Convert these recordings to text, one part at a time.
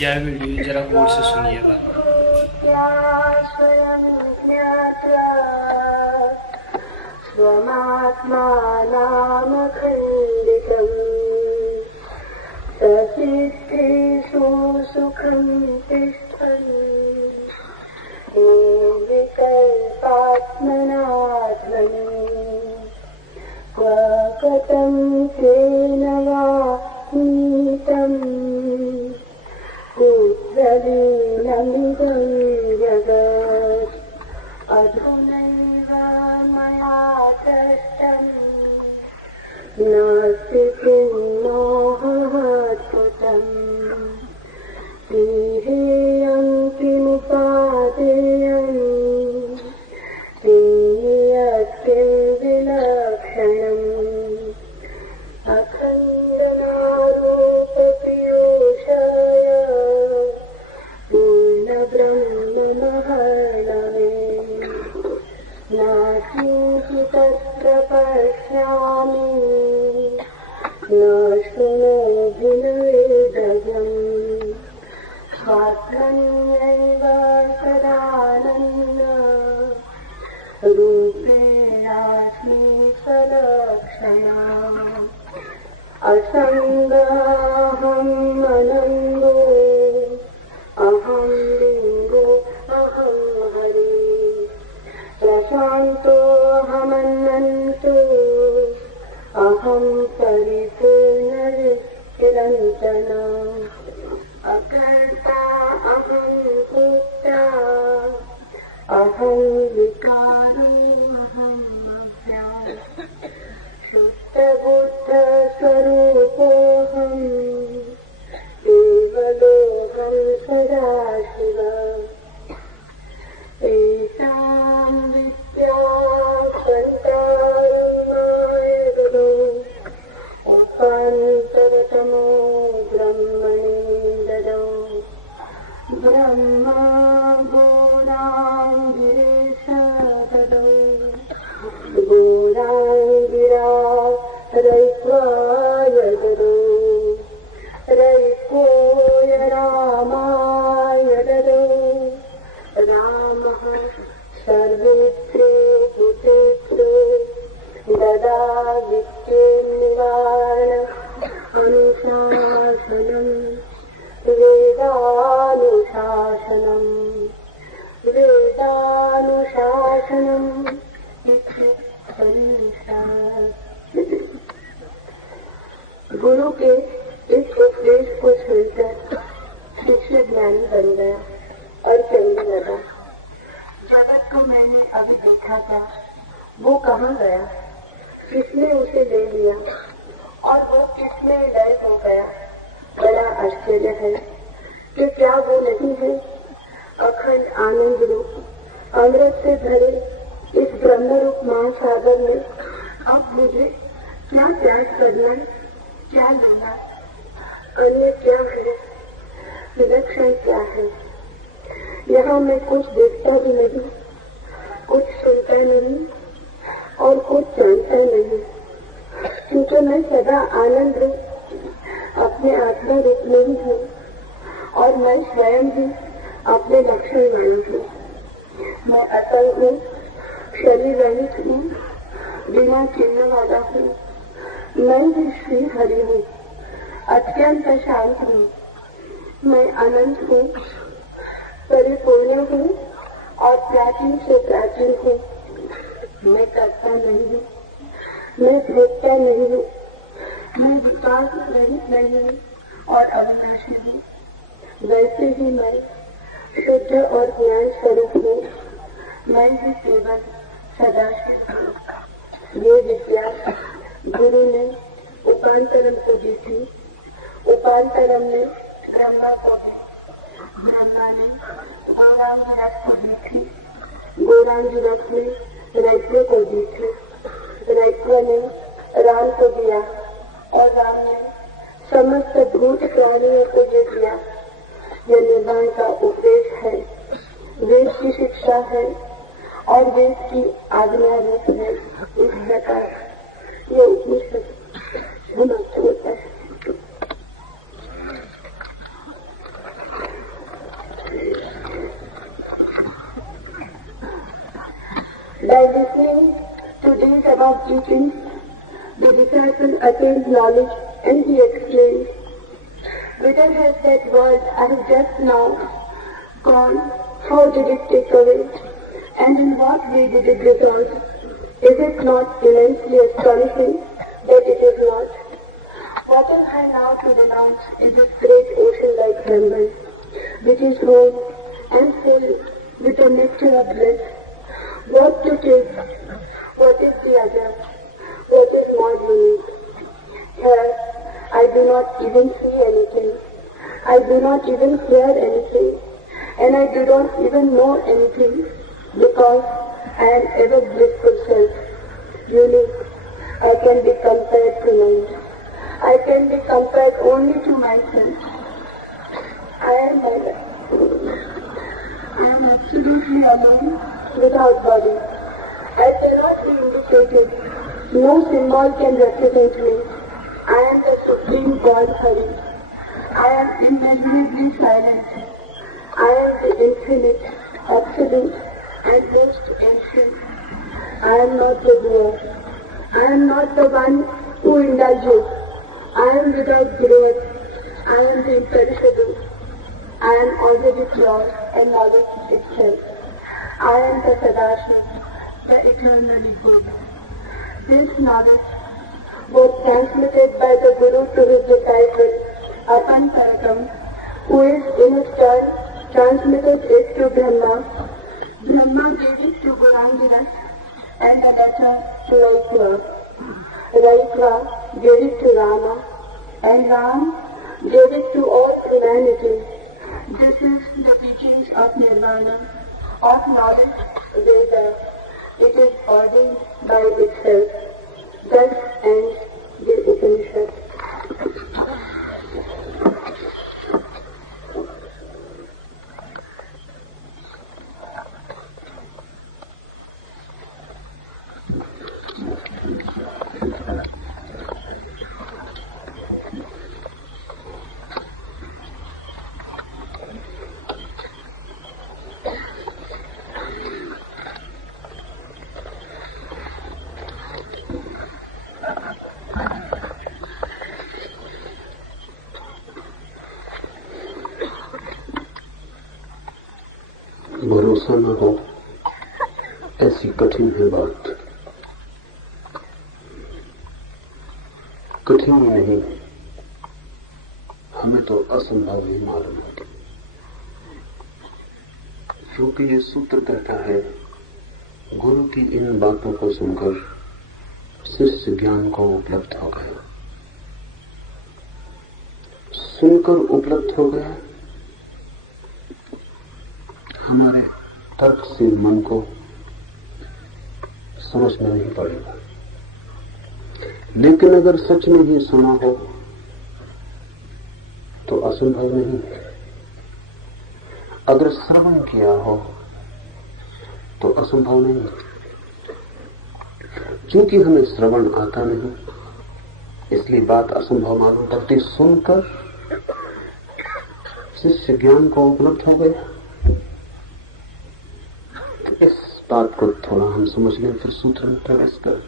यह वीडियो जरा गौर से सुनिएगा। स्वमात्मानामखण्डितम् सचित्तेषु सुखं तिष्ठन् विकल्पात्मनात्मनि स्वगतं तेन वा नीतम् कुत्रलीनमिदं जगत् अधुनैव मया दृष्टम् नास्ति किन्मोहात्कृतम् देहेयं किमुपादेयम् विलक्षणम् अखण्डनारूपपीयूषाय पूर्णब्रह्ममहर्णवे नास्ति तत्र पश्यामि न शृणोभिनवेदम् स्वात्मन्यैव सदानन्द रूपेणास्मि सलक्षणा असङ्गोऽहम् अनङ्गो अहं लिङ्गो अहं हरि प्रशान्तोऽहमनन्तो अहं परिपूर्णनिरञ्जना अकर्ता अहं भोक्ता अहं विकारो अहम् अव्ययः शुद्धबुद्धस्वरूपोऽहम् केवलोऽहं सदाशिव तेषां विद्या सन्तारमाय गुरु उपान्तरतमो ब्रह्मणि ददौ ब्रह्मा घोराङ्गिरेश ददौ घोराङ्गिरा रैत्वाय ददौ रैत्वोय रामाय ददौ रामः सर्वेभ्यो भूतेभ्यो ददाविद्येन्निवारण अनुशासनम् वेदानुशासनम् गुरु के इस उपदेश को सुनकर शिष्य ज्ञानी बन गया और कहने लगा, जगत को मैंने अभी देखा था, वो कहाँ गया? किसने उसे ले लिया और वो किसमें लय हो गया? बड़ा आश्चर्य है कि क्या वो नहीं है अखंड आनंद रूप अमृत से भरे इस ब्रह्म रूप महासागर में अब मुझे क्या त्याग करना, क्या लेना, अन्य क्या है, विलक्षण क्या है? यहाँ मैं कुछ देखता भी नहीं, कुछ सुनता नहीं और कुछ जानता नहीं, क्योंकि मैं सदा आनंद रूप अपने आत्मा रूप में ही हूँ और मैं स्वयं भी अपने लक्षण वाला हूँ। मैं असल हूँ, शरीर रहित हूँ, बिना चिन्ह वाला हूँ। मैं भी श्री हरि हूँ, अत्यंत शांत हूँ। मैं अनंत हूँ, परिपूर्ण हूँ और प्राचीन से प्राचीन हूँ। मैं कर्ता नहीं हूँ, मैं भोक्ता नहीं हूँ, मैं विकास रहित नहीं हूँ और अविनाशी हूँ। वैसे ही मैं शुद्ध और ज्ञान स्वरूप हूँ। मैं ही केवल सदाशिव हूँ। ये विद्या गुरु ने उपांतरम को दी थी। उपांतरम ने ब्रह्मा को दी। ब्रह्मा ने गौरांगी रथ को दी थी। गौरांगी रथ ने रैत्व को दी थी। रैत्व ने राम को दिया और राम ने समस्त भूत प्राणियों को दे दिया। यह निर्वाण का उपदेश है, वेद की शिक्षा है और वेद की आज्ञा रूप है। इस प्रकार ये उपनिषद समाप्त होता है। While listening to these above teachings, the disciple attained knowledge and he exclaimed, "Whither has that word I have just now gone? How did it take away? And in what way did it resolve? Is it not immensely astonishing that it is not? What am I now to renounce in this great ocean-like tremble, which is home and full with the nectar of bliss? What to take? What is the other? What is more unique? Here, I do not even see anything. I do not even hear anything. And I do not even know anything, because I am ever blissful self, unique. I can be compared to none. I can be compared only to myself. I am absolutely alone, without body. I cannot be indicated. No symbol can represent me. I am the Supreme God Hari. I am immeasurably silent. I am the infinite, absolute, and most ancient. I am not the doer. I am not the one who indulges. I am without growth. I am the imperishable. I am already pure and knowledge itself. I am the Sadashiv, the eternally good. This knowledge was transmitted by the Guru to his disciple, Apan Parakam, who is in his turn transmitted it to Brahma. Brahma gave it to Gurangiras and the latter to Laikva. Laikva gave it to Rama and Ram gave it to all humanity. This is the teachings of Nirvana, of knowledge, Veda. It is ordained by itself. Thus ends the Upanishad. भरोसा न हो ऐसी कठिन है बात। कठिन ही नहीं, हमें तो असंभव ही मालूम होती, क्योंकि ये सूत्र कहता है, गुरु की इन बातों को सुनकर शिष्य ज्ञान को उपलब्ध हो गया। सुनकर उपलब्ध हो गया, हमारे तर्क से मन को समझना नहीं पड़ेगा। लेकिन अगर सच में ही सुना हो तो असंभव नहीं है। अगर श्रवण किया हो तो असंभव नहीं है। क्योंकि हमें श्रवण आता नहीं, इसलिए बात असंभव मालूम पड़ती। सुनकर शिष्य ज्ञान को उपलब्ध हो गया। इस बात को थोड़ा हम समझ लें, फिर सूत्र में प्रवेश करें।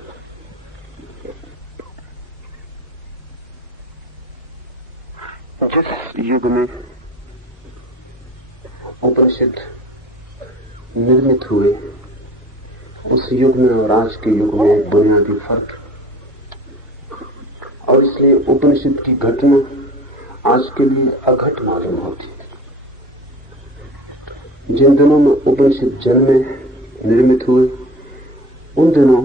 जिस युग में उपनिषद निर्मित हुए, उस युग में और आज के युग में एक बुनियादी फर्क, और इसलिए उपनिषद की घटना आज के लिए अघट मालूम होती है। जिन दिनों में उपनिषद जन्मे, निर्मित हुए, उन दिनों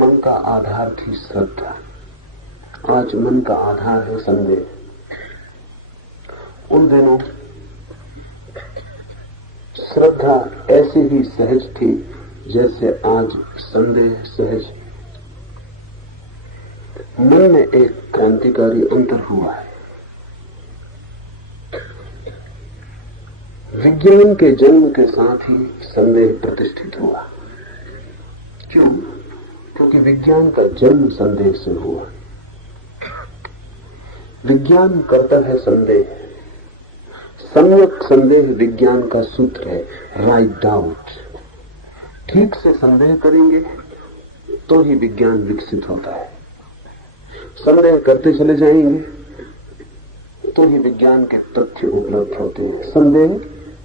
मन का आधार थी श्रद्धा। आज मन का आधार है संदेह। उन दिनों श्रद्धा ऐसे ही सहज थी जैसे आज संदेह सहज। मन में एक क्रांतिकारी अंतर हुआ है। विज्ञान के जन्म के साथ ही संदेह प्रतिष्ठित हुआ। क्यों? क्योंकि विज्ञान का जन्म संदेह से हुआ। विज्ञान करता है संदेह। सम्यक संदेह विज्ञान का सूत्र है, राइट डाउट, ठीक से संदेह करेंगे तो ही विज्ञान विकसित होता है। संदेह करते चले जाएंगे तो ही विज्ञान के तथ्य उपलब्ध होते हैं। संदेह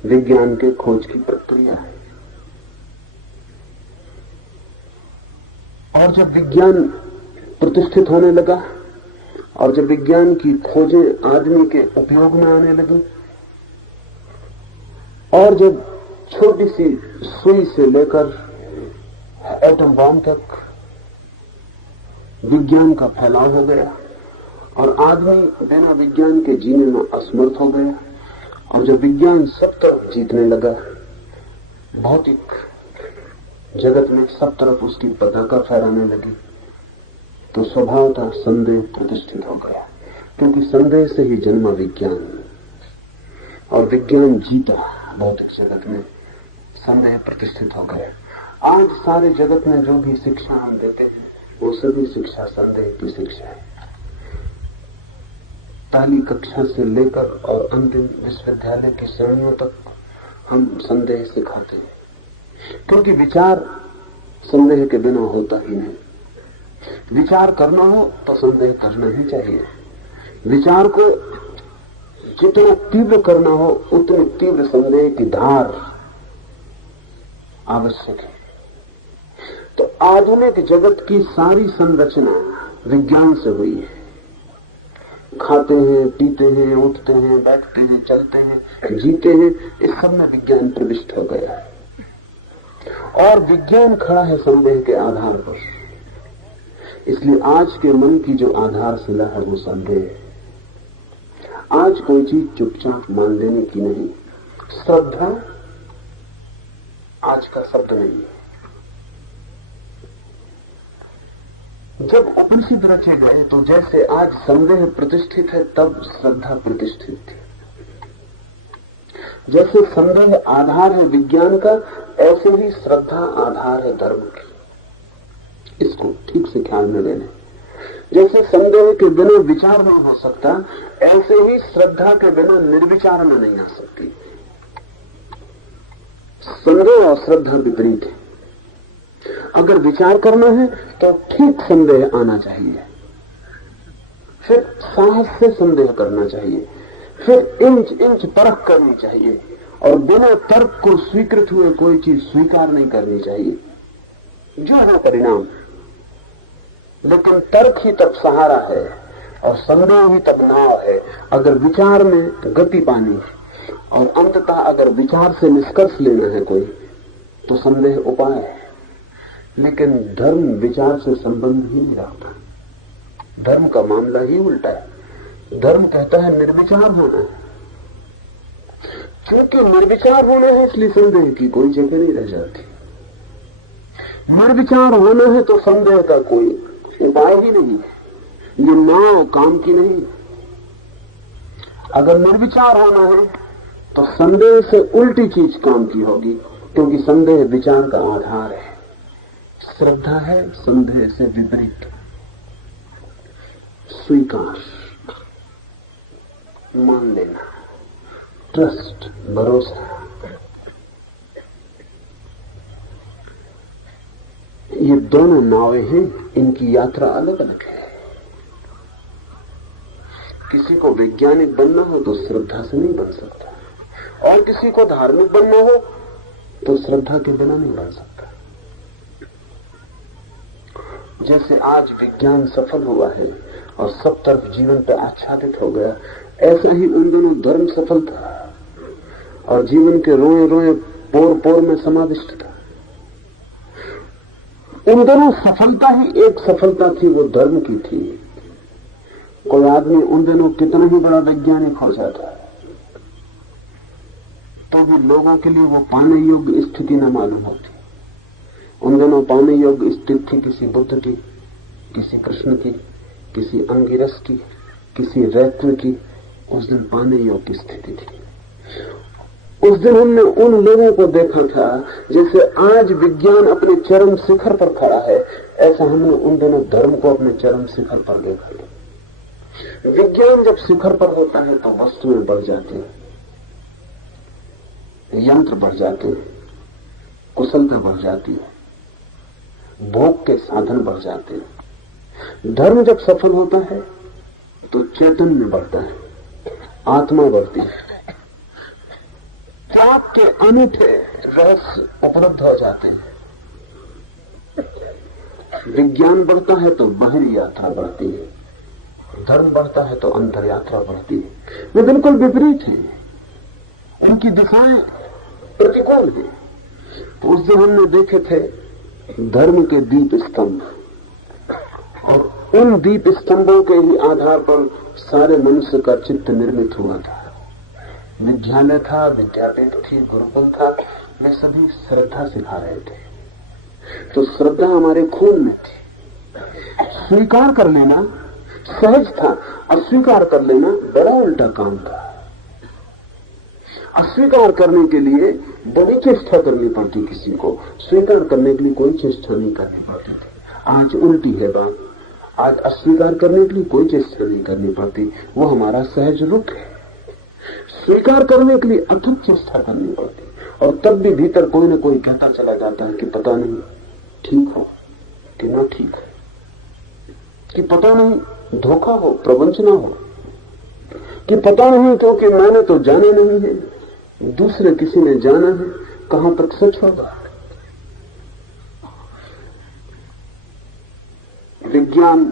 विज्ञान के खोज की प्रक्रिया है। और जब विज्ञान प्रतिष्ठित होने लगा और जब विज्ञान की खोजें आदमी के उपयोग में आने लगी और जब छोटी सी सुई से लेकर एटम बॉम्ब तक विज्ञान का फैलाव हो गया और आदमी बिना विज्ञान के जीने में असमर्थ हो गया, और जब विज्ञान सब तरफ जीतने लगा, भौतिक जगत में सब तरफ उसकी पताका फहराने लगी, तो स्वभावतः संदेह प्रतिष्ठित हो गया। क्योंकि संदेह से ही जन्मा विज्ञान, और विज्ञान जीता भौतिक जगत में, संदेह प्रतिष्ठित हो गया। आज सारे जगत में जो भी शिक्षा हम देते हैं वो सभी शिक्षा संदेह की शिक्षा है। पहली कक्षा से लेकर और अंतिम विश्वविद्यालय की श्रेणियों तक हम संदेह सिखाते हैं, क्योंकि विचार संदेह के बिना होता ही नहीं। विचार करना हो तो संदेह करना ही चाहिए। विचार को जितना तीव्र करना हो उतनी तीव्र संदेह की धार आवश्यक है। तो आधुनिक जगत की सारी संरचना विज्ञान से हुई है। खाते हैं, पीते हैं, उठते हैं, बैठते हैं, चलते हैं, जीते हैं, इस सब में विज्ञान प्रविष्ट हो गया है। और विज्ञान खड़ा है संदेह के आधार पर। इसलिए आज के मन की जो आधारशिला है वो संदेह है। आज कोई चीज चुपचाप मान लेने की नहीं। श्रद्धा आज का शब्द नहीं है। जब उपनिषद रचे गए तो जैसे आज संदेह प्रतिष्ठित है तब श्रद्धा प्रतिष्ठित थी। जैसे संदेह आधार है विज्ञान का, ऐसे ही श्रद्धा आधार है धर्म की। इसको ठीक से ख्याल में लेना। जैसे संदेह के बिना विचार नहीं हो सकता, ऐसे ही श्रद्धा के बिना निर्विचार में नहीं आ सकती। संदेह और श्रद्धा विपरीत है। अगर विचार करना है तो ठीक संदेह आना चाहिए, फिर साहस से संदेह करना चाहिए, फिर इंच इंच परख करनी चाहिए, और बिना तर्क को स्वीकृत हुए कोई चीज स्वीकार नहीं करनी चाहिए, जो है परिणाम। लेकिन तर्क ही तब सहारा है और संदेह ही तब नाव है। अगर विचार में गति पानी है और अंततः अगर विचार से निष्कर्ष लेना है कोई, तो संदेह उपाय है। लेकिन धर्म विचार से संबंध ही नहीं रखता। धर्म का मामला ही उल्टा है। धर्म कहता है निर्विचार होना है। क्योंकि निर्विचार होना है इसलिए संदेह की कोई जगह नहीं रह जाती। निर्विचार होना है तो संदेह का कोई उपाय ही नहीं है। ये नाव काम की नहीं। अगर निर्विचार होना है तो संदेह से उल्टी चीज काम की होगी, क्योंकि संदेह विचार का आधार है। श्रद्धा है संदेह से विपरीत। स्वीकार, मान लेना, ट्रस्ट, भरोसा। ये दोनों नावें हैं, इनकी यात्रा अलग अलग है। किसी को वैज्ञानिक बनना हो तो श्रद्धा से नहीं बन सकता, और किसी को धार्मिक बनना हो तो श्रद्धा के बिना नहीं बन सकता। जैसे आज विज्ञान सफल हुआ है और सब तरफ जीवन पर आच्छादित हो गया, ऐसा ही उन दोनों धर्म सफल था और जीवन के रोए रोए पोर पोर में समाविष्ट था। उन दोनों सफलता ही एक सफलता थी, वो धर्म की थी। कोई आदमी उन दिनों कितना ही बड़ा वैज्ञानिक हो जाता है तो भी लोगों के लिए वो पाने योग्य स्थिति न मालूम होती। उन दिनों पाने योग्य स्थिति थी किसी बुद्ध की, किसी कृष्ण की, किसी अंगिरस की, किसी रैत्र की। उस दिन पाने योग्य स्थिति थी। उस दिन हमने उन लोगों को देखा था जैसे आज विज्ञान अपने चरम शिखर पर खड़ा है, ऐसा हमने उन दिनों धर्म को अपने चरम शिखर पर देखा था। विज्ञान जब शिखर पर होता है तो वस्तुएं बढ़ जाती हैं, यंत्र बढ़ जाते हैं, कुशलता बढ़ जाती है, भोग के साधन बढ़ जाते हैं। धर्म जब सफल होता है तो चैतन्य बढ़ता है, आत्मा बढ़ती है, त्याग के अनूठे रहस्य उपलब्ध हो जाते हैं। विज्ञान बढ़ता है तो बाहरी यात्रा बढ़ती है, धर्म बढ़ता है तो अंतर यात्रा बढ़ती है। वे बिल्कुल विपरीत हैं, उनकी दिशाएं प्रतिकूल हैं। उस दिन हमने देखे थे धर्म के दीप स्तंभ, और उन दीप स्तंभों के ही आधार पर सारे मनुष्य का चित्त निर्मित हुआ था। विद्यालय था, विद्यापीठ थी, गुरुकुल था, वे सभी श्रद्धा सिखा रहे थे। तो श्रद्धा हमारे खून में थी। स्वीकार कर लेना सहज था, अस्वीकार कर लेना बड़ा उल्टा काम था। अस्वीकार करने के लिए बड़ी चेष्टा करनी पड़ती किसी को, स्वीकार करने के लिए कोई चेष्टा नहीं करनी पड़ती थी। आज उल्टी है बात, आज अस्वीकार करने के लिए कोई चेष्टा नहीं करनी पड़ती, वो हमारा सहज रुख है। स्वीकार करने के लिए अथक चेष्टा करनी पड़ती, और तब भी भीतर कोई ना कोई कहता चला जाता है कि पता नहीं ठीक हो कि ना ठीक हो, कि पता नहीं धोखा हो, प्रवंचना हो, कि पता नहीं क्योंकि मैंने तो जाना नहीं है, दूसरे किसी ने जाना है, कहां तक सच होगा। विज्ञान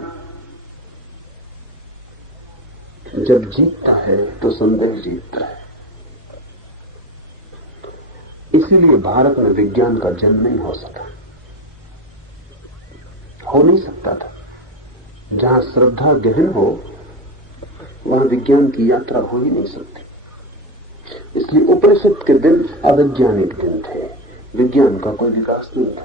जब जीतता है तो संदेह जीतता है। इसीलिए भारत में विज्ञान का जन्म नहीं हो सका, हो नहीं सकता था। जहां श्रद्धा गहन हो वहां विज्ञान की यात्रा हो ही नहीं सकती। इसलिए उपनिषद के दिन अवैज्ञानिक दिन थे, विज्ञान का कोई विकास नहीं था।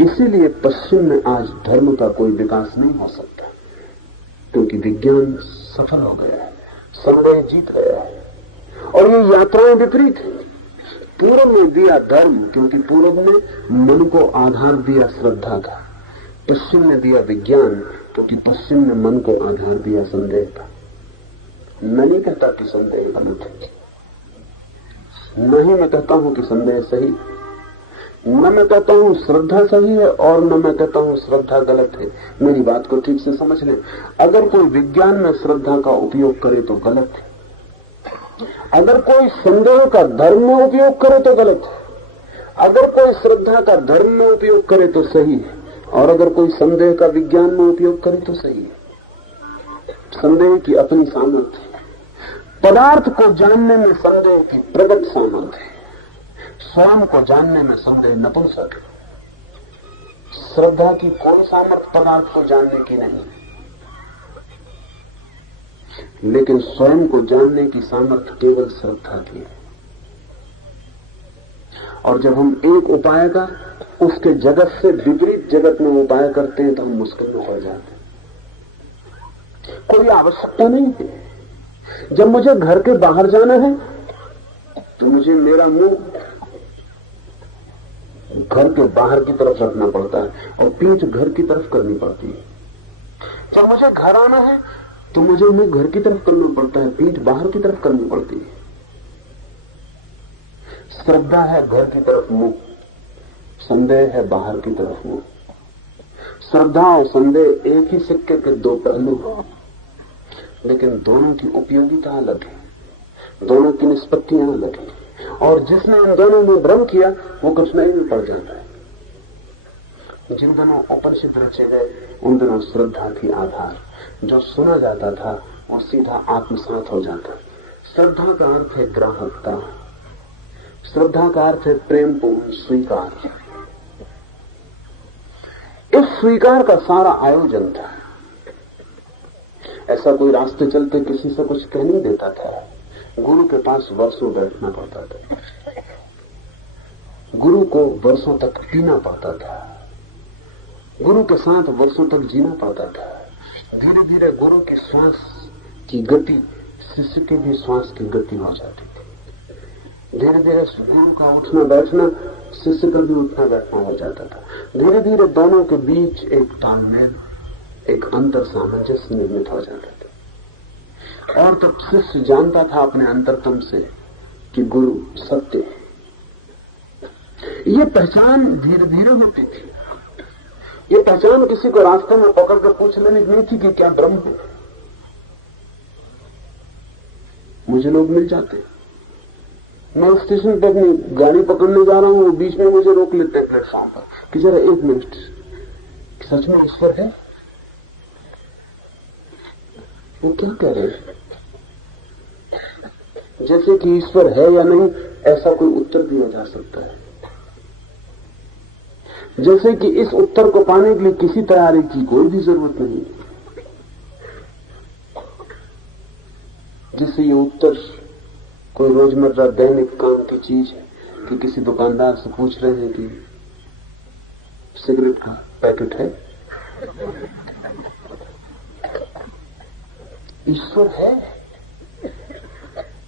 इसीलिए पश्चिम में आज धर्म का कोई विकास नहीं हो सकता, क्योंकि विज्ञान सफल हो गया है, संदेह जीत गया है, और ये यात्राएं विपरीत है। पूर्व में दिया धर्म, क्योंकि पूर्व में मन को आधार दिया श्रद्धा का। पश्चिम ने दिया विज्ञान, क्योंकि पश्चिम ने मन को आधार दिया संदेह का। मैं नहीं कहता कि संदेह गलत है, नहीं मैं कहता हूं कि संदेह सही, न मैं कहता हूं श्रद्धा सही है और न मैं कहता हूं श्रद्धा गलत है। मेरी बात को ठीक से समझ लें। अगर कोई विज्ञान में श्रद्धा का उपयोग करे तो गलत है, अगर कोई संदेह का धर्म में उपयोग करे तो गलत है, अगर कोई श्रद्धा का धर्म में उपयोग करे तो सही है, और अगर कोई संदेह का विज्ञान में उपयोग करे तो सही है। संदेह की अपनी सामर्थ्य है, पदार्थ को जानने में संदेह की प्रगट सामर्थ्य है, स्वयं को जानने में संदेह नपुंसक है। श्रद्धा की कोई सामर्थ्य पदार्थ को जानने की नहीं, लेकिन स्वयं को जानने की सामर्थ्य केवल श्रद्धा की है। और जब हम एक उपाय का उसके जगत से विपरीत जगत में उपाय करते हैं तो हम मुश्किल में पड़ जाते हैं। कोई आवश्यकता नहीं है। जब मुझे घर के बाहर जाना है तो मुझे मेरा मुंह घर के बाहर की तरफ रखना पड़ता है और पीठ घर की तरफ करनी पड़ती है। जब मुझे घर आना है तो मुझे मुंह घर की तरफ करना पड़ता है, पीठ बाहर की तरफ करनी पड़ती है। श्रद्धा है घर की तरफ मुंह, संदेह है बाहर की तरफ मुंह। श्रद्धा और संदेह एक ही सिक्के के दो पहलू हैं, लेकिन दोनों की उपयोगिता अलग है, दोनों की निष्पत्तियां अलग है। और जिसने इन दोनों में भ्रम किया वो कठिनाई में पड़ जाता है। जिन दिनों उपनिषद रचे गए उन दिनों श्रद्धा थी आधार, जो सुना जाता था वो सीधा आत्मसात हो जाता। श्रद्धा का अर्थ है ग्राहकता, श्रद्धा का अर्थ है प्रेम पूर्ण स्वीकार। इस स्वीकार का सारा आयोजन था। ऐसा कोई रास्ते चलते किसी से कुछ कह नहीं देता था, गुरु के पास वर्षों बैठना पड़ता था, गुरु को वर्षों तक पीना पड़ता था, गुरु के साथ वर्षों तक जीना पड़ता था। धीरे धीरे गुरु की श्वास की गति शिष्य के भी श्वास की गति हो जाती थी। धीरे धीरे गुरु का उठना बैठना शिष्य का भी उठना बैठना हो जाता था। धीरे धीरे दोनों के बीच एक तालमेल, एक अंतर सामंजस्य निर्मित हो जाता था। और तब शिष्य जानता था अपने अंतरतम से कि गुरु सत्य है। ये पहचान धीरे धीरे होती थी। ये पहचान किसी को रास्ते में पकड़ कर पूछ लेने की नहीं थी कि क्या ब्रह्म है। मुझे लोग मिल जाते, मैं स्टेशन पर अपनी गाड़ी पकड़ने जा रहा हूं, बीच में मुझे रोक लेते हैं प्लेटफॉर्म पर कि जरा एक मिनट, सच में ईश्वर है? वो क्या कह रहे हैं? जैसे कि ईश्वर है या नहीं ऐसा कोई उत्तर दिया जा सकता है, जैसे कि इस उत्तर को पाने के लिए किसी तैयारी की कोई भी जरूरत नहीं, जैसे ये उत्तर कोई रोजमर्रा दैनिक काम की चीज है कि किसी दुकानदार से पूछ रहे हैं कि सिगरेट का पैकेट है। ईश्वर है,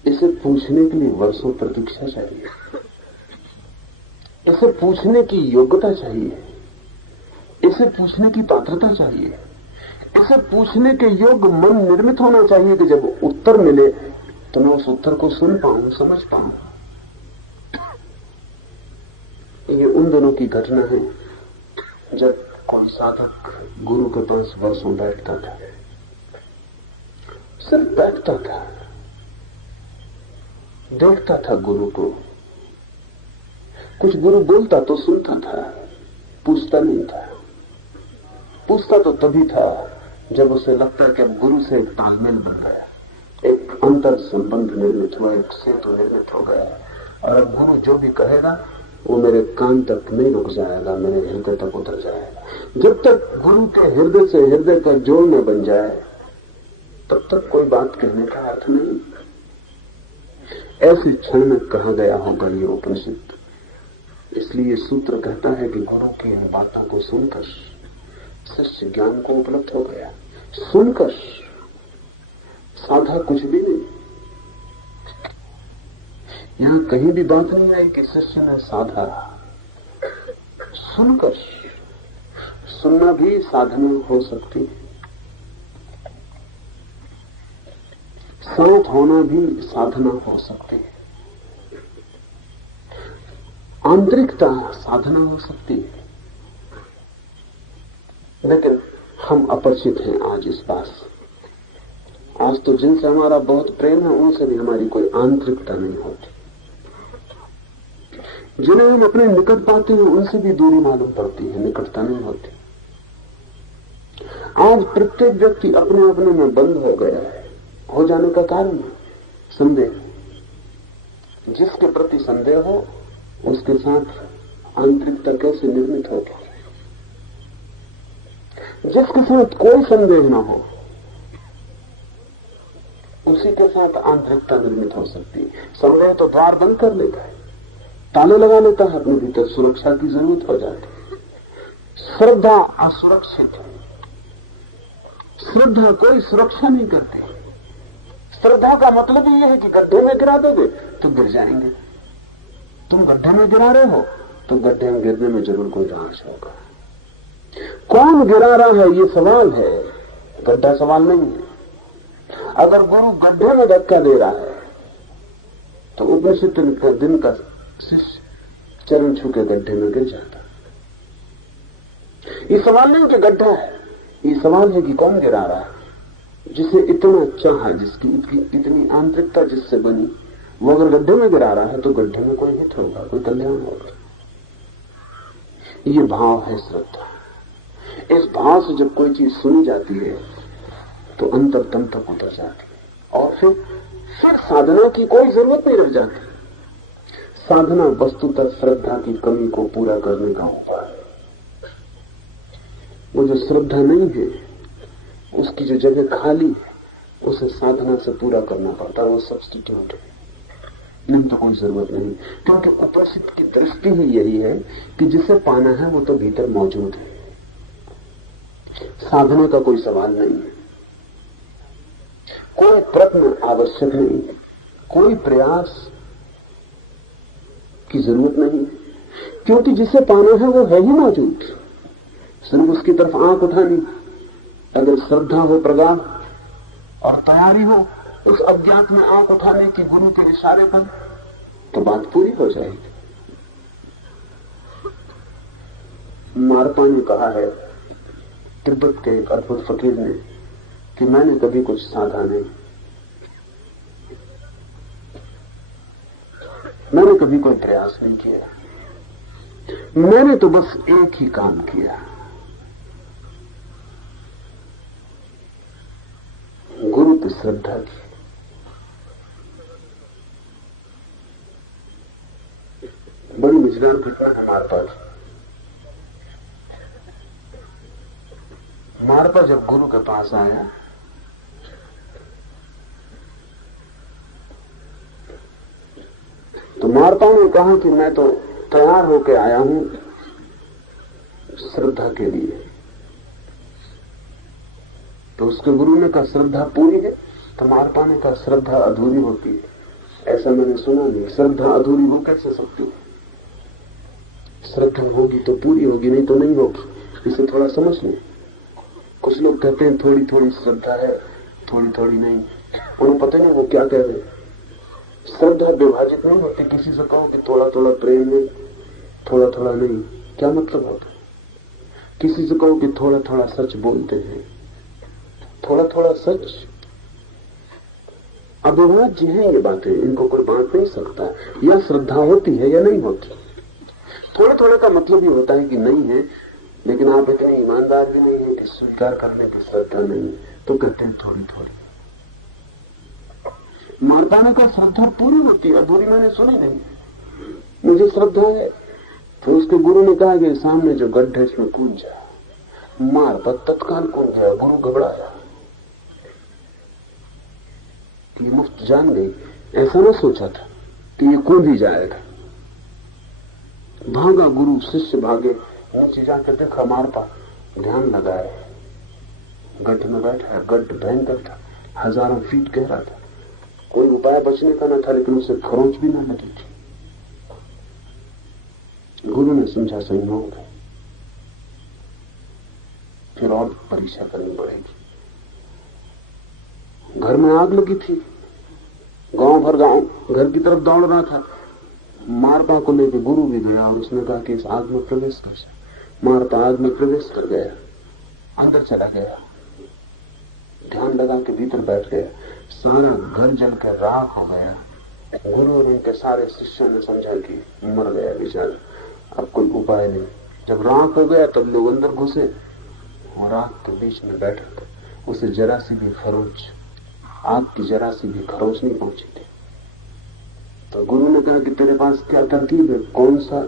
इसे पूछने के लिए वर्षों प्रतीक्षा चाहिए, इसे पूछने की योग्यता चाहिए, इसे पूछने की पात्रता चाहिए, इसे पूछने के योग्य मन निर्मित होना चाहिए कि जब उत्तर मिले तो मैं उस उत्तर को सुन पाऊं, समझ पाऊं। ये उन दोनों की घटना है जब कोई साधक गुरु के पास वर्षों बैठता था, सिर्फ बैठता था, देखता था गुरु को। कुछ गुरु बोलता तो सुनता था, पूछता नहीं था। पूछता तो तभी था जब उसे लगता है कि अब गुरु से एक तालमेल बन गया, एक अंतर संबंध निर्मित हुआ, एक सेतु निर्मित हो गया, और अब गुरु जो भी कहेगा वो मेरे कान तक नहीं रुक जाएगा, मेरे हृदय तक उतर जाएगा। जब तक गुरु के हृदय से हृदय का जोड़ न बन जाए तब तक कोई बात कहने का अर्थ नहीं। ऐसे क्षण में कहा गया होगा ये उपनिषद। इसलिए सूत्र कहता है कि गुरु की इन बातों को सुनकर शिष्य ज्ञान को उपलब्ध हो गया। सुनकर साधा कुछ भी नहीं। यहां कहीं भी बात नहीं आई कि शिष्य ने साधा। सुनकर, सुनना भी साधना हो सकती है, साथ होना भी साधना हो सकती है, आंतरिकता साधना हो सकती है। लेकिन हम अपरिचित हैं आज इस बात से। आज तो जिनसे हमारा बहुत प्रेम है उनसे भी हमारी कोई आंतरिकता नहीं होती। जिन्हें हम अपने निकट पाते हैं उनसे भी दूरी मालूम पड़ती है, निकटता नहीं होती। आज प्रत्येक व्यक्ति अपने अपने में बंद हो गया है। हो जाने का कारण संदेह। जिसके प्रति संदेह हो उसके साथ आंतरिकता कैसे निर्मित होगी? जिसके साथ कोई संदेह ना हो उसी के साथ आंतरिकता निर्मित हो सकती है। संदेह तो द्वार बंद कर लेता है, ताले लगा लेता है, अपने भीतर सुरक्षा की जरूरत हो जाती है। श्रद्धा असुरक्षित है। श्रद्धा कोई सुरक्षा नहीं करती। श्रद्धा का मतलब ही यह है कि गड्ढे में गिरा दोगे तो गिर जाएंगे। तुम गड्ढे में गिरा रहे हो तो गड्ढे में गिरने में जरूर कोई राज होगा। कौन गिरा रहा है ये सवाल है, गड्ढा सवाल नहीं है। अगर गुरु गड्ढे में धक्का दे रहा है तो उपनिषद दिन का शिष्य चरण छू के गड्ढे में गिर जाता। ये सवाल नहीं कि गड्ढा है, ये सवाल है कि कौन गिरा रहा है। जिसे इतना चाहा, जिसकी इतनी आंतरिकता जिससे बनी, वो अगर गड्ढे में गिरा रहा है तो गड्ढे में कोई हित होगा, कोई कल्याण होगा। ये भाव है श्रद्धा। इस भाव से जब कोई चीज सुनी जाती है तो अंतरतम तक उतर जाती है और फिर साधना की कोई जरूरत नहीं रह जाती। साधना वस्तुतः श्रद्धा की कमी को पूरा करने का उपाय है। वो जो श्रद्धा नहीं है उसकी जो जगह खाली है उसे साधना से पूरा करना पड़ता है। वो सब्स्टिट्यूट है, नहीं तो कोई जरूरत नहीं। क्योंकि उपनिषद की दृष्टि ही यही है कि जिसे पाना है वो तो भीतर मौजूद है। साधना का कोई सवाल नहीं है, कोई प्रयत्न आवश्यक नहीं, कोई प्रयास की जरूरत नहीं, क्योंकि जिसे पाना है वो है ही मौजूद। सिर्फ उसकी तरफ आंख उठानी। अगर श्रद्धा हो प्रगाढ़ और तैयारी हो उस अज्ञात में आंख उठाने की गुरु के इशारे पर, तो बात पूरी हो जाएगी। मारपा ने कहा है, तिब्बत के एक अद्भुत फकीर ने, कि मैंने कभी कुछ साधा नहीं, मैंने कभी कोई प्रयास नहीं किया, मैंने तो बस एक ही काम किया, गुरु की श्रद्धा की। बड़ी मजेदार घटना है हमारे पास। मारपा जब गुरु के पास आया तो मारपा ने कहा कि मैं तो तैयार होकर आया हूं श्रद्धा के लिए। तो उसके गुरु ने कहा श्रद्धा पूरी है? तो मारपा ने कहा श्रद्धा अधूरी होती है। ऐसा मैंने सुना नहीं, श्रद्धा अधूरी हो कैसे सकती है? श्रद्धा होगी तो पूरी होगी, नहीं तो नहीं होगी। इसे थोड़ा समझ लें। कुछ लोग कहते हैं थोड़ी थोड़ी श्रद्धा है, थोड़ी थोड़ी नहीं। उन्हें पता नहीं वो क्या कह रहे हैं। श्रद्धा विभाजित नहीं होती। किसी से कहो कि थोड़ा थोड़ा प्रेम है, थोड़ा थोड़ा नहीं, क्या मतलब होता? किसी से कहो कि थोड़ा थोड़ा सच बोलते हैं, थोड़ा थोड़ा सच, अविभाज्य है ये बातें, इनको कोई बांट नहीं सकता। या श्रद्धा होती है या नहीं होती। थोड़े थोड़े का मतलब ये होता है कि नहीं है, लेकिन आप इतने ईमानदार भी नहीं है कि स्वीकार करने की श्रद्धा नहीं है, तो कहते हैं थोड़ी थोड़ी। मारपाने का श्रद्धा पूरी होती है, अधूरी मैंने सुनी नहीं, मुझे श्रद्धा है। तो उसके गुरु ने कहा कि सामने जो गड्ढा है इसमें कूद जा। मारपा तत्काल कूद गया। गुरु घबराया कि मुफ्त जान गई। ऐसा ना सोचा था कि ये कूद ही जाएगा। भागा गुरु, शिष्य भागे। नीचे जाकर देखा मारपा ध्यान लगाए गड्ढे में बैठा है। गड्ढ भयंकर था, हजारों फीट गहरा था। कोई उपाय बचने का न था, लेकिन उसे खरोंच भी न लगी थी। गुरु ने समझा संयोग है, फिर और परीक्षा करनी पड़ेगी। घर में आग लगी थी, गांव भर गांव घर की तरफ दौड़ रहा था। मारपा को लेकर गुरु भी गया और उसने कहा कि इस आग में प्रवेश कर जा। मारपा आग में प्रवेश कर गया, अंदर चला गया, ध्यान लगा के भीतर बैठ गया। सारा घर जलकर राख हो गया। गुरु और उनके सारे शिष्यों ने समझा कि मर गया बेचारा, अब कोई उपाय नहीं। जब राख हो गया तब लोग अंदर घुसे और आग के बीच में बैठा। उसे जरा सी भी खरोंच, आग की जरा सी भी खरोंच नहीं पहुंची थी। तो गुरु ने कहा कि तेरे पास क्या तरकीब है, कौन सा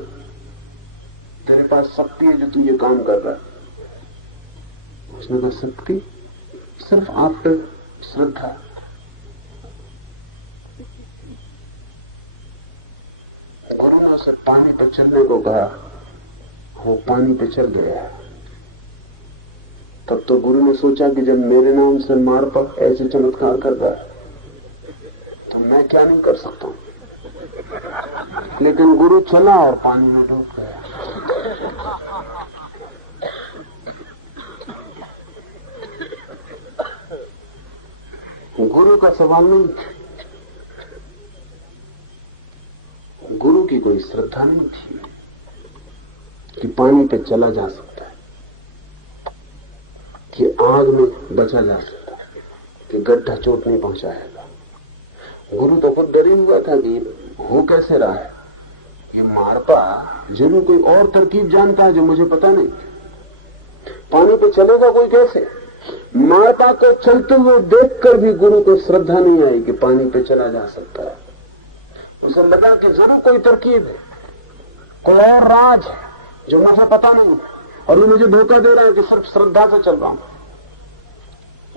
तेरे पास शक्ति है जो तू ये काम कर रहा है? उसने कहा शक्ति सिर्फ आफ्टर श्रद्धा। गुरु ने उसे पानी पर चलने को कहा, वो पानी पे चल गया। तब तो गुरु ने सोचा कि जब मेरे नाम से मारपा ऐसे चमत्कार कर रहा है तो मैं क्या नहीं कर सकता हूं। लेकिन गुरु चला और पानी में डूब गया। गुरु का सवाल नहीं, गुरु की कोई श्रद्धा नहीं थी कि पानी पे चला जा सकता है, कि आग में बचा जा सकता है, कि गड्ढा चोट नहीं पहुंचाएगा। गुरु तो खुद डरे हुआ था कि हो कैसे रहा है। ये मारपा जरूर कोई और तरकीब जानता है जो मुझे पता नहीं। पानी पे चलेगा कोई कैसे? मारपा को चलते हुए देखकर भी गुरु को श्रद्धा नहीं आई कि पानी पे चला जा सकता है। उसे लगा कि जरूर कोई तरकीब है, कोई और राज है जो मुझे पता नहीं, और वो मुझे धोखा दे रहा है कि सिर्फ श्रद्धा से चल रहा हूं।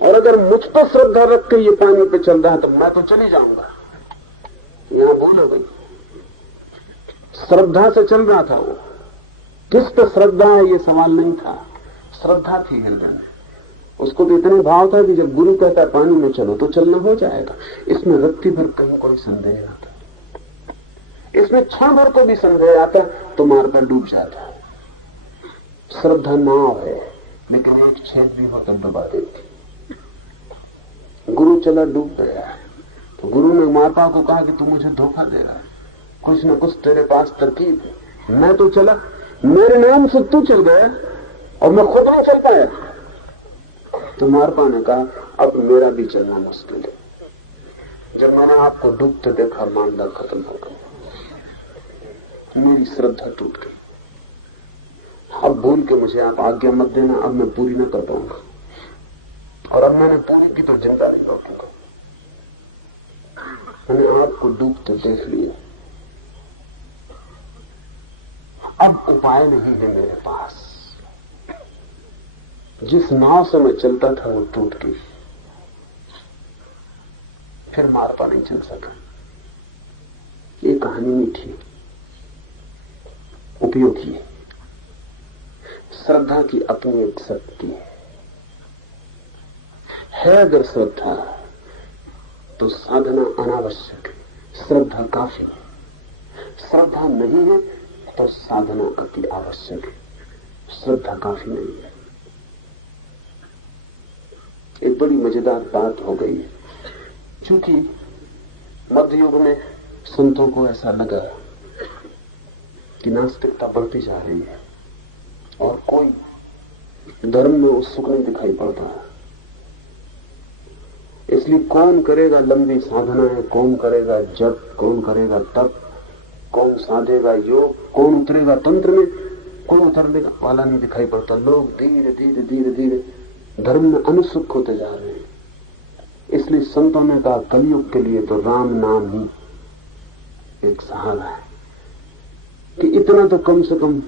और अगर मुझ पर श्रद्धा रख के ये पानी पे चल रहा है तो मैं तो चली जाऊंगा। यहां भूल हो गई। श्रद्धा से चल रहा था वो। किस पर श्रद्धा है ये सवाल नहीं था, श्रद्धा थी हृदय में। उसको तो इतने भाव था कि जब गुरु कहता पानी में चलो तो चलना हो जाएगा। इसमें रत्ती भर कहीं कोई संदेह आता, इसमें क्षण भर को भी संदेह आता तो मारकर डूब जाता। श्रद्धा नाव है, लेकिन एक छेद भी हो तब दबा देती। गुरु चला, डूब गया। तो गुरु ने मारपा को कहा कि तू मुझे धोखा दे रहा है, कुछ न कुछ तेरे पास तरकीब है। मैं तो चला, मेरे नाम से तू चल गया और मैं खुद नहीं चल पाया। तो मारपा ने कहा अब मेरा भी चलना मुश्किल है। जब मैंने आपको डूबते देखा मामला खत्म हो गया, मेरी श्रद्धा टूट गई। अब भूल के मुझे आप आज्ञा मत देना, अब मैं पूरी न कर पाऊंगा, और अब मैंने पूरी की तो जिंदा नहीं लौटूंगा। मैंने आपको डूबते देख लिया, अब उपाय नहीं है मेरे पास। जिस नाव से मैं चलता था वो टूट गई, फिर मारपा नहीं चल सका। ये कहानी मीठी, उपयोगी है। श्रद्धा की अपनी एक शक्ति है अगर श्रद्धा तो साधना अनावश्यक है, श्रद्धा काफी है। श्रद्धा नहीं है तो साधना अति आवश्यक है, श्रद्धा काफी नहीं है। एक बड़ी मजेदार बात हो गई है, क्योंकि मध्य युग में संतों को ऐसा लगा कि नास्तिकता बढ़ती जा रही है और कोई धर्म में उत्सुक नहीं दिखाई पड़ता। इसलिए कौन करेगा लंबी साधनाएं, कौन करेगा जप, कौन करेगा तप, कौन साधेगा योग, कौन उतरेगा तंत्र में, कोई उतरने वाला नहीं दिखाई पड़ता। लोग धीरे धीरे धीरे धीरे धर्म में अनुसुक होते जा रहे हैं। इसलिए संतों ने कहा कलयुग के लिए तो राम नाम ही एक सहारा है, कि इतना तो कम से कम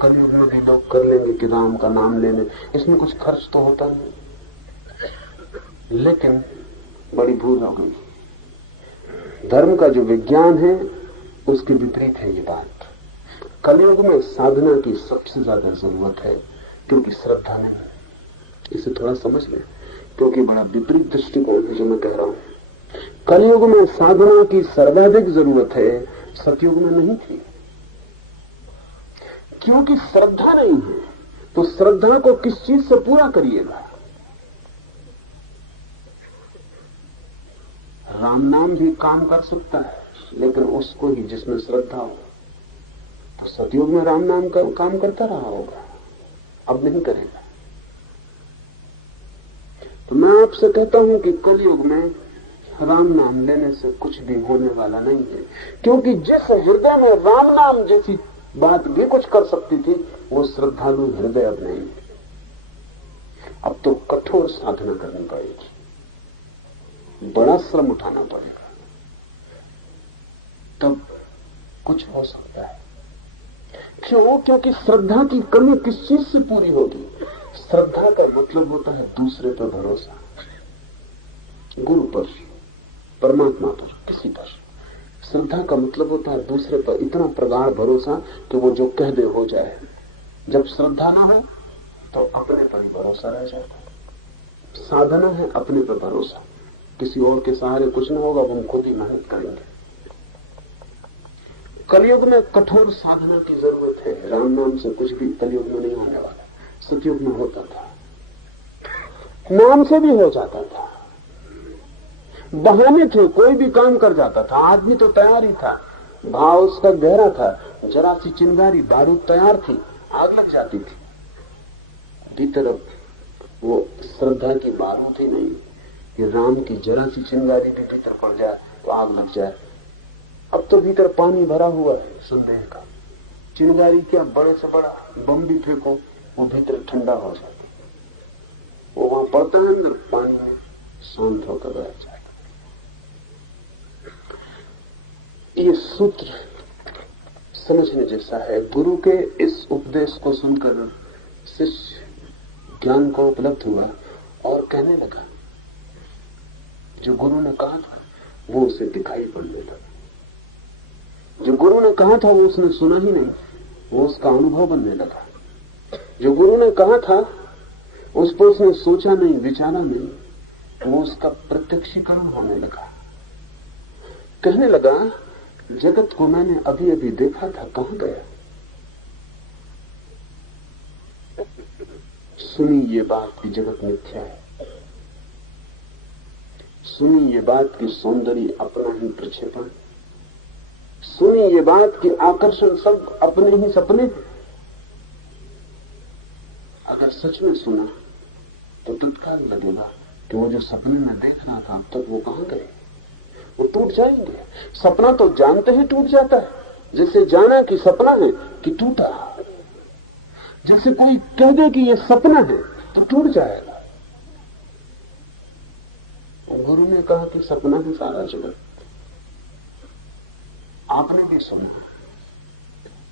कलयुग में भी लोग कर लेंगे कि राम का नाम लेने, इसमें कुछ खर्च तो होता नहीं। लेकिन बड़ी भूल हो गई। धर्म का जो विज्ञान है उसके विपरीत है ये बात। कलयुग में साधना की सबसे ज्यादा जरूरत है, क्योंकि श्रद्धा नहीं है। इसे थोड़ा समझ लें, क्योंकि बड़ा विपरीत दृष्टिकोण है जो मैं कह रहा हूं। कलयुग में साधना की सर्वाधिक जरूरत है, सतयुग में नहीं थी। क्योंकि श्रद्धा नहीं है, तो श्रद्धा को किस चीज से पूरा करिएगा? राम नाम भी काम कर सकता है, लेकिन उसको ही जिसमें श्रद्धा हो। तो सतयुग में राम नाम का काम करता रहा होगा, अब नहीं करेगा। तो मैं आपसे कहता हूं कि कलयुग में राम नाम लेने से कुछ भी होने वाला नहीं है, क्योंकि जिस हृदय में राम नाम जैसी बात भी कुछ कर सकती थी, वो श्रद्धालु हृदय अब नहीं है। अब तो कठोर साधना करनी पड़ेगी, बड़ा श्रम उठाना पड़ेगा, तब कुछ हो सकता है। क्यों? क्योंकि श्रद्धा की कमी किस चीज से पूरी होगी? श्रद्धा का मतलब होता है दूसरे पर भरोसा, गुरु पर, परमात्मा पर, किसी पर। श्रद्धा का मतलब होता है दूसरे पर इतना प्रगाढ़ भरोसा कि वो जो कह दे हो जाए। जब श्रद्धा ना हो तो अपने पर ही भरोसा रह जाता है। साधना है अपने पर भरोसा, किसी और के सहारे कुछ ना होगा, हम खुद ही मेहनत करेंगे। कलयुग में कठोर साधना की जरूरत है। राम नाम से कुछ भी कलयुग में नहीं होने वाला, सतयुग में होता था, नाम से भी हो जाता था। बहाने थे, कोई भी काम कर जाता था, आदमी तो तैयार ही था, भाव उसका गहरा था, जरा सी चिंगारी बारूद तैयार थी, आग लग जाती थी। भीतर वो श्रद्धा की बारूद ही नहीं कि राम की जरा सी चिंगारी भी भीतर पड़ जाए तो आग लग जाए। अब तो भीतर पानी भरा हुआ है संदेह का, चिंगारी क्या, बड़े से बड़ा बम भी फेंको वो भीतर ठंडा हो जाता, वो वहां पड़ता है अंदर पानी में, शांत होकर बैठ जाता। ये सूत्र समझने जैसा है। गुरु के इस उपदेश को सुनकर शिष्य ज्ञान को उपलब्ध हुआ और कहने लगा, जो गुरु ने कहा था वो उसे दिखाई पड़ने लगा। जो गुरु ने कहा था वो उसने सुना ही नहीं, वो उसका अनुभव बनने लगा। जो गुरु ने कहा था उस पर उसने सोचा नहीं, विचारा नहीं, वो उसका प्रत्यक्षीकरण होने लगा। कहने लगा, जगत को मैंने अभी अभी देखा था, कहां गया? सुनी ये बात कि जगत मिथ्या है, सुनी ये बात कि सौंदर्य अपना ही प्रक्षेपण, सुनी ये बात कि आकर्षण सब अपने ही सपने, सच में सुना तो तत्काल लगेगा कि वो जो सपने में देख रहा था अब तक वो कहां गए, वो टूट जाएंगे। सपना तो जानते ही टूट जाता है, जैसे जाना कि सपना है कि टूटा। जैसे कोई कह दे कि ये सपना है तो टूट जाएगा। गुरु ने कहा कि सपना है सारा जगत। आपने भी सुना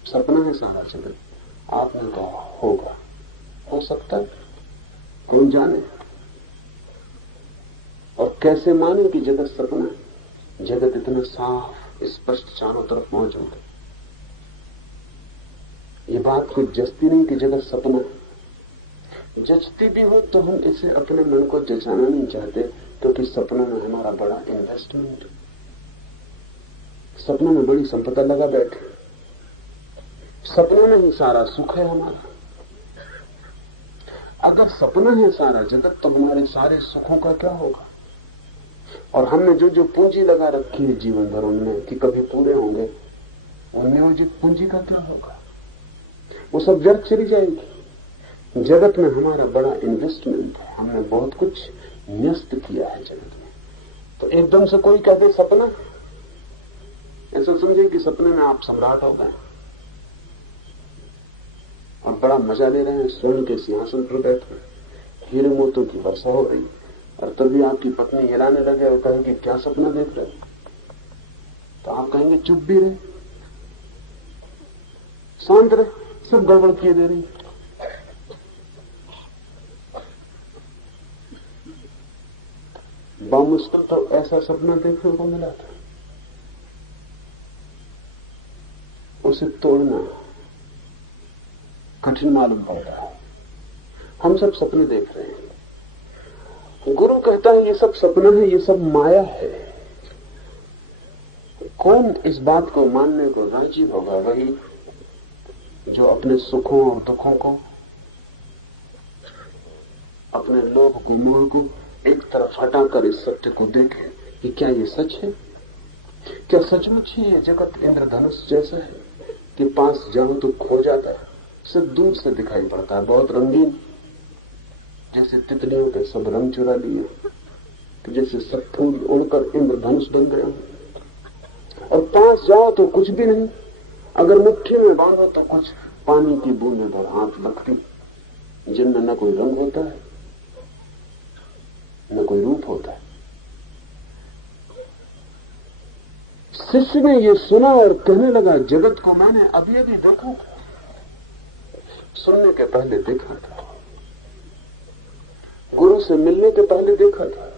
सपना है सारा जगत, आपने कहा होगा, हो सकता है, कौन जाने। और कैसे माने कि जगत सपना है? जगत इतना साफ स्पष्ट चारों तरफ मौजूद है। ये बात कोई जचती नहीं कि जगत सपना है। जचती भी हो तो हम इसे अपने मन को जचाना नहीं चाहते, क्योंकि सपनों में हमारा बड़ा इन्वेस्टमेंट, सपनों में बड़ी संपदा लगा बैठे, सपनों में ही सारा सुख है हमारा। अगर सपना है सारा जगत तो हमारे सारे सुखों का क्या होगा? और हमने जो जो पूंजी लगा रखी है जीवन भर उनमें कि कभी पूरे होंगे, उनमें वो जो पूंजी का क्या होगा? वो सब व्यर्थ चली जाएगी। जगत में हमारा बड़ा इन्वेस्टमेंट है, हमने बहुत कुछ न्यस्त किया है जगत में। तो एकदम से कोई कह दे सपना, ऐसा समझे कि सपने में आप सम्राट हो गए और बड़ा मजा ले रहे हैं, स्वर्ण के सिंहासन पर बैठे, हीरे मोतों की वर्षा हो रही, और तभी आपकी पत्नी हिलाने लगे और कहेंगे क्या सपना देख रहे, तो आप कहेंगे चुप भी रहे, शांत रहे, सब गड़बड़ किए दे रही। बामुश्किल तो ऐसा सपना देखने को मिला था, उसे तोड़ना कठिन मालूम पड़ रहा है। हम सब सपने देख रहे हैं। गुरु कहता है ये सब सपना है, ये सब माया है। कौन इस बात को मानने को राजी होगा? वही जो अपने सुखों और दुखों को, अपने लोभ को, मोह को एक तरफ हटाकर इस सत्य को देखे कि क्या ये सच है? क्या सचमुच ही ये जगत इंद्रधनुष जैसा है कि पास जाओ तो खो जाता है, सिर्फ दूर से दिखाई पड़ता है, बहुत रंगीन, जैसे तितलियों के सब रंग चुरा लिए, तो जैसे सब फूल उड़कर इंद्रधनुष बन गए, और पास जाओ तो कुछ भी नहीं, अगर मुट्ठी में बांधो तो कुछ पानी की बूंदें भर हाथ लगती, जिनमें न कोई रंग होता है न कोई रूप होता है। शिष्य ने ये सुना और कहने लगा जगत को मैंने अभी अभी देखा था, सुनने के पहले देखा था, गुरु से मिलने के पहले देखा था,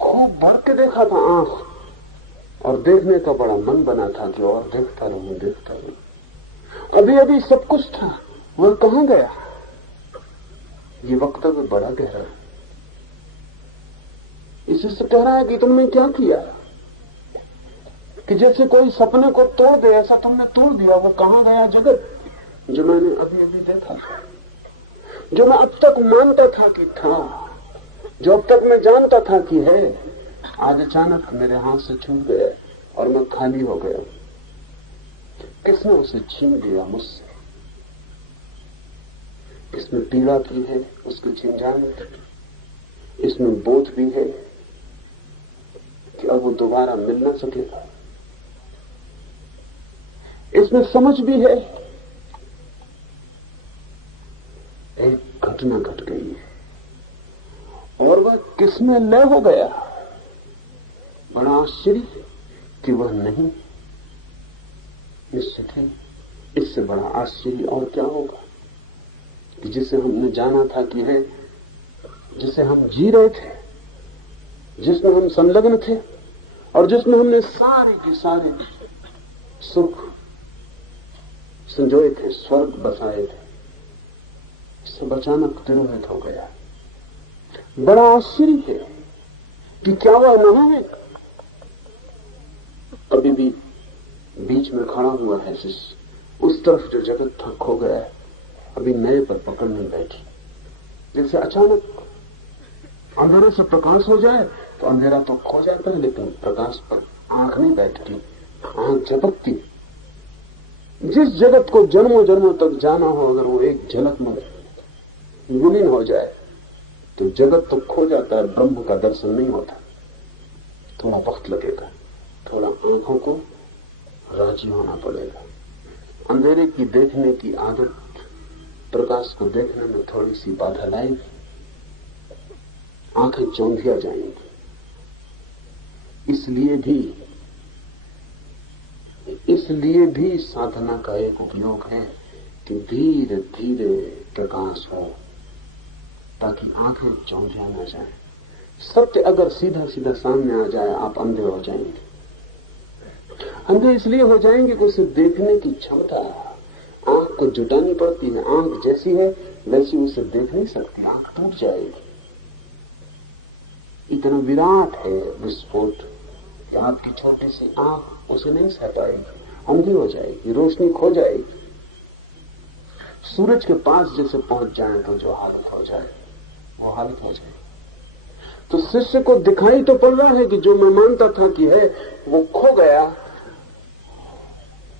खूब भर के देखा था आंख, और देखने का बड़ा मन बना था कि और देखता रहूं, देखता रहूं। अभी अभी सब कुछ था, वह कहां गया? ये वक्तव्य बड़ा गहरा है। इसी से कह रहा है कि तुमने क्या किया, कि जैसे कोई सपने को तोड़ दे ऐसा तुमने तोड़ दिया। वो कहां गया जगत जो मैंने अभी अभी देखा था, जो मैं अब तक मानता था कि था, जो अब तक मैं जानता था कि है, आज अचानक मेरे हाथ से छूट गया और मैं खाली हो गया। किसने उसे छीन लिया मुझसे? इसमें पीड़ा भी है उसको छीन जाने की, इसमें बोध भी है कि अब वो दोबारा मिल ना सकेगा, इसमें समझ भी है एक घटना घट गई है और वह किसमें लय हो गया। बड़ा आश्चर्य कि वह नहीं निश्चित है। इससे बड़ा आश्चर्य और क्या होगा कि जिसे हमने जाना था कि है, जिसे हम जी रहे थे, जिसमें हम संलग्न थे और जिसमें हमने सारे के सारे सुख संजोए थे, स्वर्ग बसाए थे, सब अचानक तिरोहित हो गया। बड़ा आश्चर्य है कि क्या वह नहीं है? अभी भी बीच में खड़ा हुआ है शिष्य, उस तरफ जो जगत था खो गया है, अभी नए पर पकड़ नहीं बैठी। जैसे अचानक अंधेरे से प्रकाश हो जाए तो अंधेरा तो खो जाता है, लेकिन प्रकाश पर आंख नहीं बैठती, आंख झपकती। जिस जगत को जन्मों जन्मों तक जाना हो, अगर वो एक झलक में विलीन हो जाए तो जगत तो खो जाता है, ब्रह्म का दर्शन नहीं होता। थोड़ा वक्त लगेगा, थोड़ा आंखों को राजी होना पड़ेगा। अंधेरे की देखने की आदत प्रकाश को देखने में थोड़ी सी बाधा लाएगी, आंखें चौंधिया जाएंगी। इसलिए भी साधना का एक उपयोग है कि धीरे धीरे प्रकाश हो, ताकि आंखें चौंधिया न जाए। सत्य अगर सीधा सीधा सामने आ जाए, आप अंधे हो जाएंगे। अंधे इसलिए हो जाएंगे कि उसे देखने की क्षमता आंख को जुटानी पड़ती है। आंख जैसी है वैसी उसे देख नहीं सकती, आंख टूट जाएगी। इतना विराट है विस्फोट कि आपकी छोटी सी आंख उसे नहीं सह पाएगी, अंधी हो जाएगी, रोशनी खो जाएगी। सूरज के पास जैसे पहुंच जाए तो जो हालत हो जाए वो हालत हो जाए। तो शिष्य को दिखाई तो पड़ रहा है कि जो मैं मानता था कि है वो खो गया,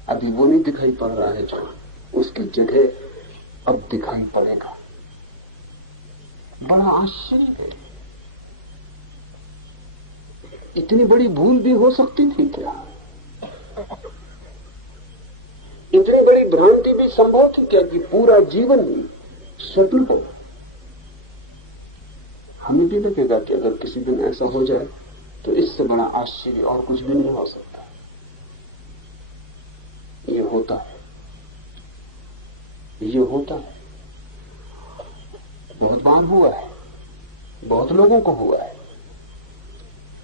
अभी वो नहीं दिखाई पड़ रहा है, जो उसकी जगह अब दिखाई पड़ेगा। बड़ा आश्चर्य है, इतनी बड़ी भूल भी हो सकती थी क्या? इतनी बड़ी भ्रांति भी संभव थी क्या कि पूरा जीवन ही स्वप्न हो? हमें भी लगेगा कि अगर किसी दिन ऐसा हो जाए तो इससे बड़ा आश्चर्य और कुछ भी नहीं हो सकता। ये होता है, ये होता है, बहुत बार हुआ है, बहुत लोगों को हुआ है।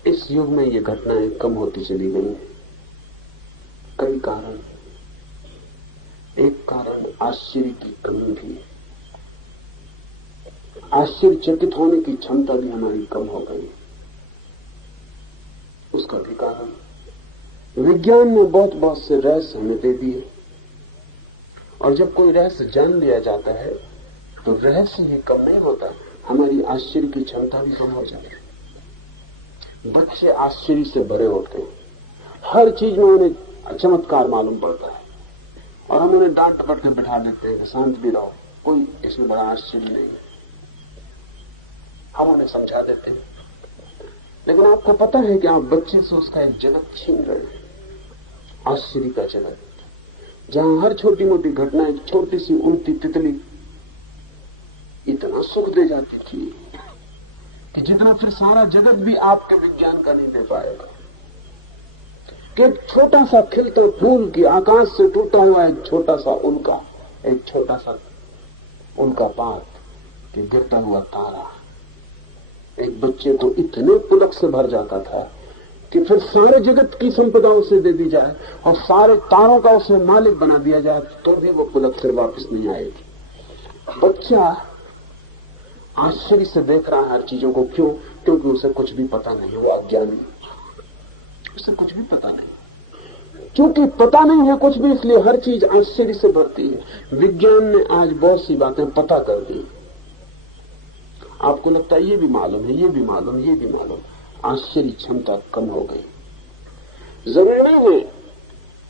इस युग में ये घटनाएं कम होती चली गई हैं। कई कारण, एक कारण आश्चर्य की कमी भी है। आश्चर्यचकित होने की क्षमता भी हमारी कम हो गई। उसका भी कारण विज्ञान ने बहुत से रहस्य हमें दे दिए, और जब कोई रहस्य जान लिया जाता है तो रहस्य ही कम नहीं होता, हमारी आश्चर्य की क्षमता भी कम हो जाती है। बच्चे आश्चर्य से भरे होते हैं, हर चीज में उन्हें चमत्कार मालूम पड़ता है, और हम उन्हें डांट डपट के बिठा देते हैं, शांत भी रहो, कोई इसमें बड़ा आश्चर्य नहीं है, हम उन्हें समझा देते हैं। लेकिन आपको पता है कि आप बच्चे से उसका एक जगत छीन रहे हैं, आश्चर्य का जगत, जहां हर छोटी मोटी घटना, एक छोटी सी उड़ती तितली इतना सुख दे जाती थी कि जितना फिर सारा जगत भी आपके विज्ञान का नहीं दे पाएगा। कि एक छोटा सा खिलता फूल की आकाश से टूटा हुआ एक छोटा सा उल्का, एक छोटा सा उल्का पात कि गिरता हुआ तारा, एक बच्चे को इतने पुलक से भर जाता था कि फिर सारे जगत की संपदा उसे दे दी जाए और सारे तारों का उसे मालिक बना दिया जाए तो भी वो पुलक फिर वापस नहीं आएगी। बच्चा आश्चर्य से देख रहा है हर चीजों को। क्यों? क्योंकि उसे कुछ भी पता नहीं, वो अज्ञानी, उसे कुछ भी पता नहीं। क्योंकि पता नहीं है कुछ भी, इसलिए हर चीज आश्चर्य से भरती है। विज्ञान ने आज बहुत सी बातें पता कर दी, आपको लगता है ये भी मालूम है, ये भी मालूम, ये भी मालूम, आश्चर्य क्षमता कम हो गई। जरूरी नहीं है,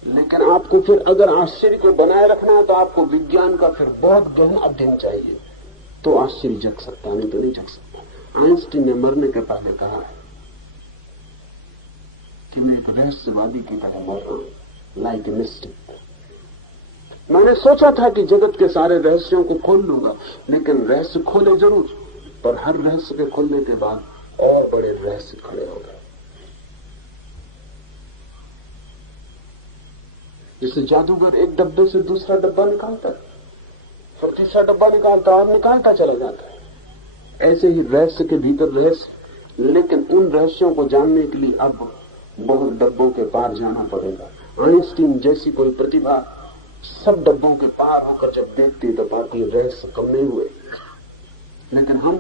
लेकिन आपको फिर अगर आश्चर्य को बनाए रखना है तो आपको विज्ञान का फिर बहुत गहन अध्ययन चाहिए, तो आश्चर्य जग सकता, नहीं तो नहीं जग सकता। आइंस्टीन ने मरने के पहले कहा है कि मैं एक रहस्यवादी की तरह मर रहा हूं, लाइक ए मिस्टिक। मैंने सोचा था कि जगत के सारे रहस्यों को खोल लूंगा, लेकिन रहस्य खोले जरूर, पर हर रहस्य के खुलने के बाद और बड़े रहस्य खड़े हो गए। जैसे जादूगर एक डब्बे से दूसरा डब्बा निकालता है, फिर तीसरा डब्बा निकालता और निकालता चला जाता है, ऐसे ही रहस्य के भीतर रहस्य। लेकिन उन रहस्यों को जानने के लिए अब बहुत डब्बों के पार जाना पड़ेगा। आइंस्टीन जैसी कोई प्रतिभा सब डब्बों के पार होकर जब देखती तो पाती रहस्य कम नहीं हुए। लेकिन हम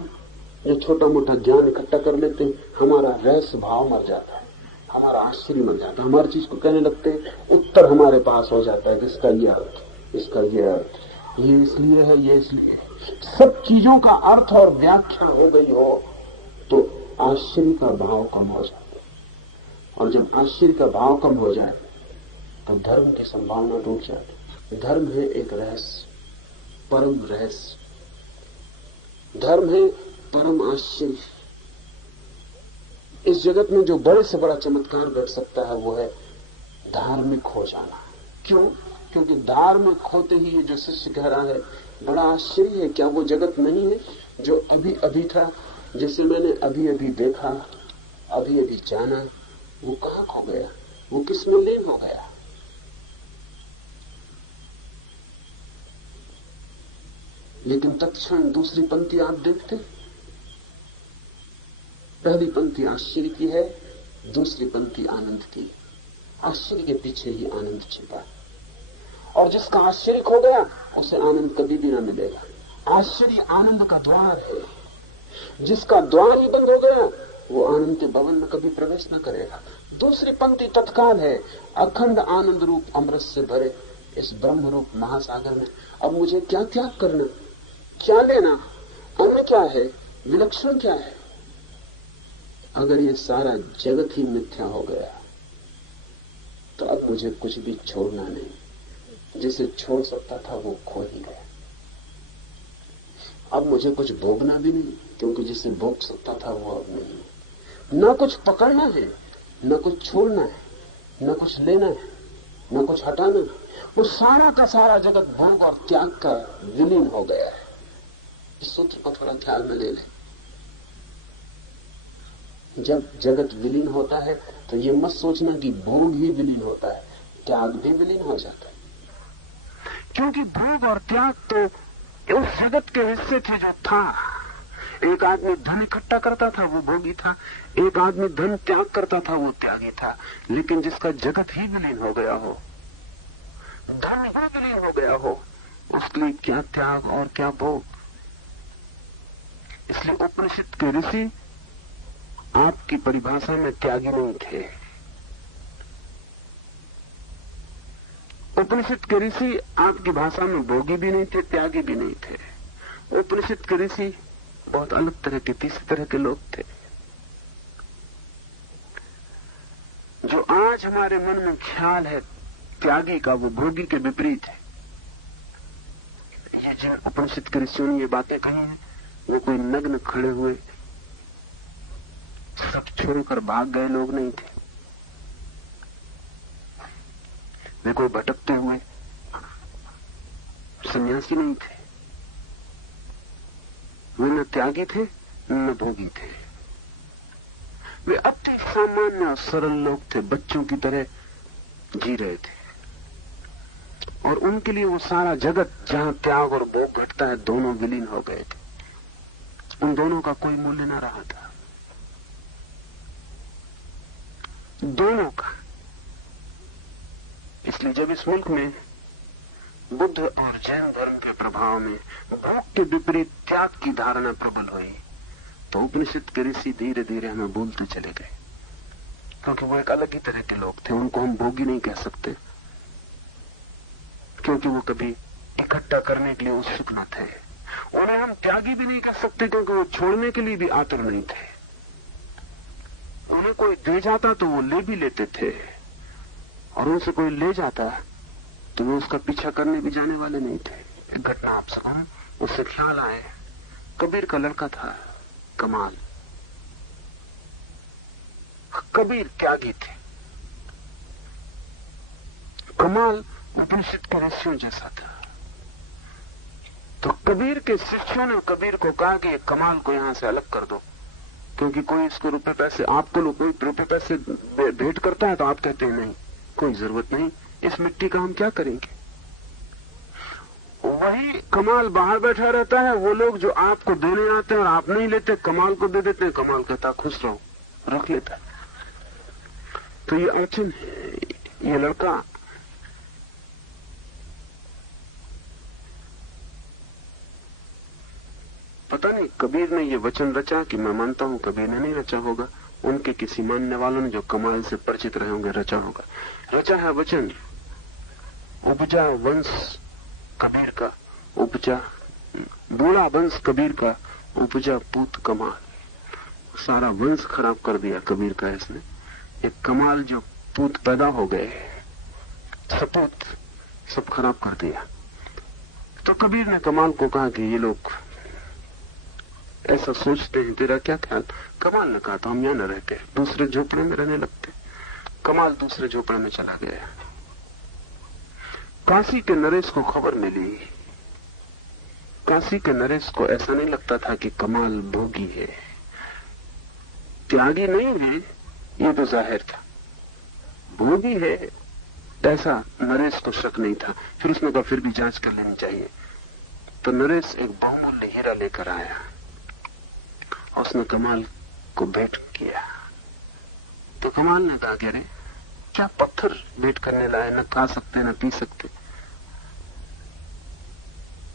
जो छोटा मोटा ज्ञान इकट्ठा कर लेते हैं, हमारा रहस्य भाव मर जाता है, हमारा आश्चर्य मर जाता है। हमारी चीज को कहने लगते हैं, उत्तर हमारे पास हो जाता है, इसका ये अर्थ, इसका ये अर्थ, ये इसलिए है, ये इसलिए है। सब चीजों का अर्थ और व्याख्या हो गई हो तो आश्चर्य का भाव कम हो जाता है, और जब आश्चर्य का भाव कम हो जाए तो धर्म की संभावना टूट जाती है। धर्म है एक रहस्य, परम रहस्य, धर्म है परम आश्चर्य। इस जगत में जो बड़े से बड़ा चमत्कार घट सकता है वो है धार्मिक हो जाना। क्यों? क्योंकि धार्मिक होते ही ये जो शिष्य कह रहा है बड़ा आश्चर्य है, क्या वो जगत नहीं है जो अभी अभी था, जिसे मैंने अभी अभी देखा, अभी अभी जाना, वो कहाँ खो गया, वो किसमें लीन हो गया? लेकिन तत्क्षण दूसरी पंक्ति आप देखते, पहली पंक्ति आश्चर्य की है, दूसरी पंक्ति आनंद की। आश्चर्य के पीछे ही आनंद छिपा है, और जिसका आश्चर्य खो गया उसे आनंद कभी भी ना मिलेगा। आश्चर्य आनंद का द्वार है, जिसका द्वार ही बंद हो गया वो आनंद के भवन में कभी प्रवेश न करेगा। दूसरी पंक्ति तत्काल है, अखंड आनंद रूप अमृत से भरे इस ब्रह्म रूप महासागर में अब मुझे क्या त्याग करना, क्या लेना, अन्य क्या है, विलक्षण क्या है? अगर ये सारा जगत ही मिथ्या हो गया तो अब मुझे कुछ भी छोड़ना नहीं। जिसे छोड़ सकता था वो खो ही गया। अब मुझे कुछ भोगना भी नहीं, क्योंकि जिसे भोग सकता था वो अब नहीं। न कुछ पकड़ना है, न कुछ छोड़ना है, न कुछ लेना है, न कुछ हटाना है। वो सारा का सारा जगत भोग और त्याग का विलीन हो गया है। इस सूत्र को थोड़ा ख्याल में ले लें। जब जगत विलीन होता है तो ये मत सोचना कि भोग ही विलीन होता है, त्याग भी विलीन हो जाता है। क्योंकि भोग और त्याग तो उस जगत के हिस्से थे जो था। एक आदमी धन इकट्ठा करता था वो भोगी था, एक आदमी धन त्याग करता था वो त्यागी था। लेकिन जिसका जगत ही विलीन हो गया हो, धन ही विलीन हो गया हो, उसके लिए क्या त्याग और क्या भोग? इसलिए उपनिषद के ऋषि आपकी परिभाषा में त्यागी नहीं थे। उपनिषद के ऋषि आपकी भाषा में भोगी भी नहीं थे, त्यागी भी नहीं थे। उपनिषद के ऋषि बहुत अलग तरह के, तीसरे तरह के लोग थे। जो आज हमारे मन में ख्याल है त्यागी का, वो भोगी के विपरीत है। ये जो उपनिषद के ऋषियों ने ये बातें कही हैं, वो कोई नग्न खड़े हुए सब छोड़कर भाग गए लोग नहीं थे। वे कोई भटकते हुए सन्यासी नहीं थे। वे न त्यागी थे न भोगी थे। वे अति सामान्य और सरल लोग थे, बच्चों की तरह जी रहे थे। और उनके लिए वो सारा जगत जहां त्याग और भोग घटता है, दोनों विलीन हो गए थे। उन दोनों का कोई मूल्य न रहा था, दोनों का। इसलिए जब इस मुल्क में बुद्ध और जैन धर्म के प्रभाव में भोग के विपरीत त्याग की धारणा प्रबल हुई, तो उपनिषद के ऋषि धीरे धीरे हमें भूलते चले गए। क्योंकि वो एक अलग ही तरह के लोग थे। उनको हम भोगी नहीं कह सकते, क्योंकि वो कभी इकट्ठा करने के लिए उत्सुक न थे। उन्हें हम त्यागी भी नहीं कह सकते, क्योंकि वो छोड़ने के लिए भी आतुर नहीं थे। उन्हें कोई दे जाता तो वो ले भी लेते थे, और उनसे कोई ले जाता तो वो उसका पीछा करने भी जाने वाले नहीं थे। एक घटना आपसे कहूं, उससे ख्याल आए, कबीर का लड़का था कमाल। कबीर त्यागी थे, कमाल उपनिषद के ऋषियों जैसा था। तो कबीर के शिष्यों ने कबीर को कहा कि कमाल को यहां से अलग कर दो, क्योंकि कोई इसको रुपए पैसे, आपको कोई रुपए पैसे भेंट करता है तो आप कहते हैं नहीं, कोई जरूरत नहीं, इस मिट्टी का हम क्या करेंगे। वही कमाल बाहर बैठा रहता है, वो लोग जो आपको देने आते हैं और आप नहीं लेते, कमाल को दे देते हैं। कमाल कहता खुश रहो, रख लेता है। तो ये अड़चन है। ये लड़का पता नहीं कबीर ने ये वचन रचा कि मैं मानता हूं कबीर ने नहीं रचा होगा, उनके किसी मानने वालों ने जो कमाल से परिचित रहे होंगे रचा होगा। रचा है वचन, उपजा वंश कबीर का, उपजा बूढ़ा वंश कबीर का, उपजा पूत कमाल। सारा वंश खराब कर दिया कबीर का इसने। एक कमाल जो पूत पैदा हो गए, सपूत सब खराब कर दिया। तो कबीर ने कमाल को कहा कि ये लोग ऐसा सोचते हैं, तेरा क्या ख्याल? कमाल ने कहा, तो हम यहां न रहते, दूसरे झोपड़े में रहने लगते। कमाल दूसरे झोपड़े में चला गया। काशी के नरेश को खबर मिली। काशी के नरेश को ऐसा नहीं लगता था कि कमाल भोगी है, त्यागी नहीं है, ये तो जाहिर था। भोगी है ऐसा नरेश को शक नहीं था। फिर उसने कहा फिर भी जांच कर लेनी चाहिए। तो नरेश एक बहुमूल्य हीरा लेकर आया और उसने कमाल को भेंट किया। तो कमाल ने कहा, अरे क्या पत्थर भेंट करने लाए, न खा सकते न पी सकते।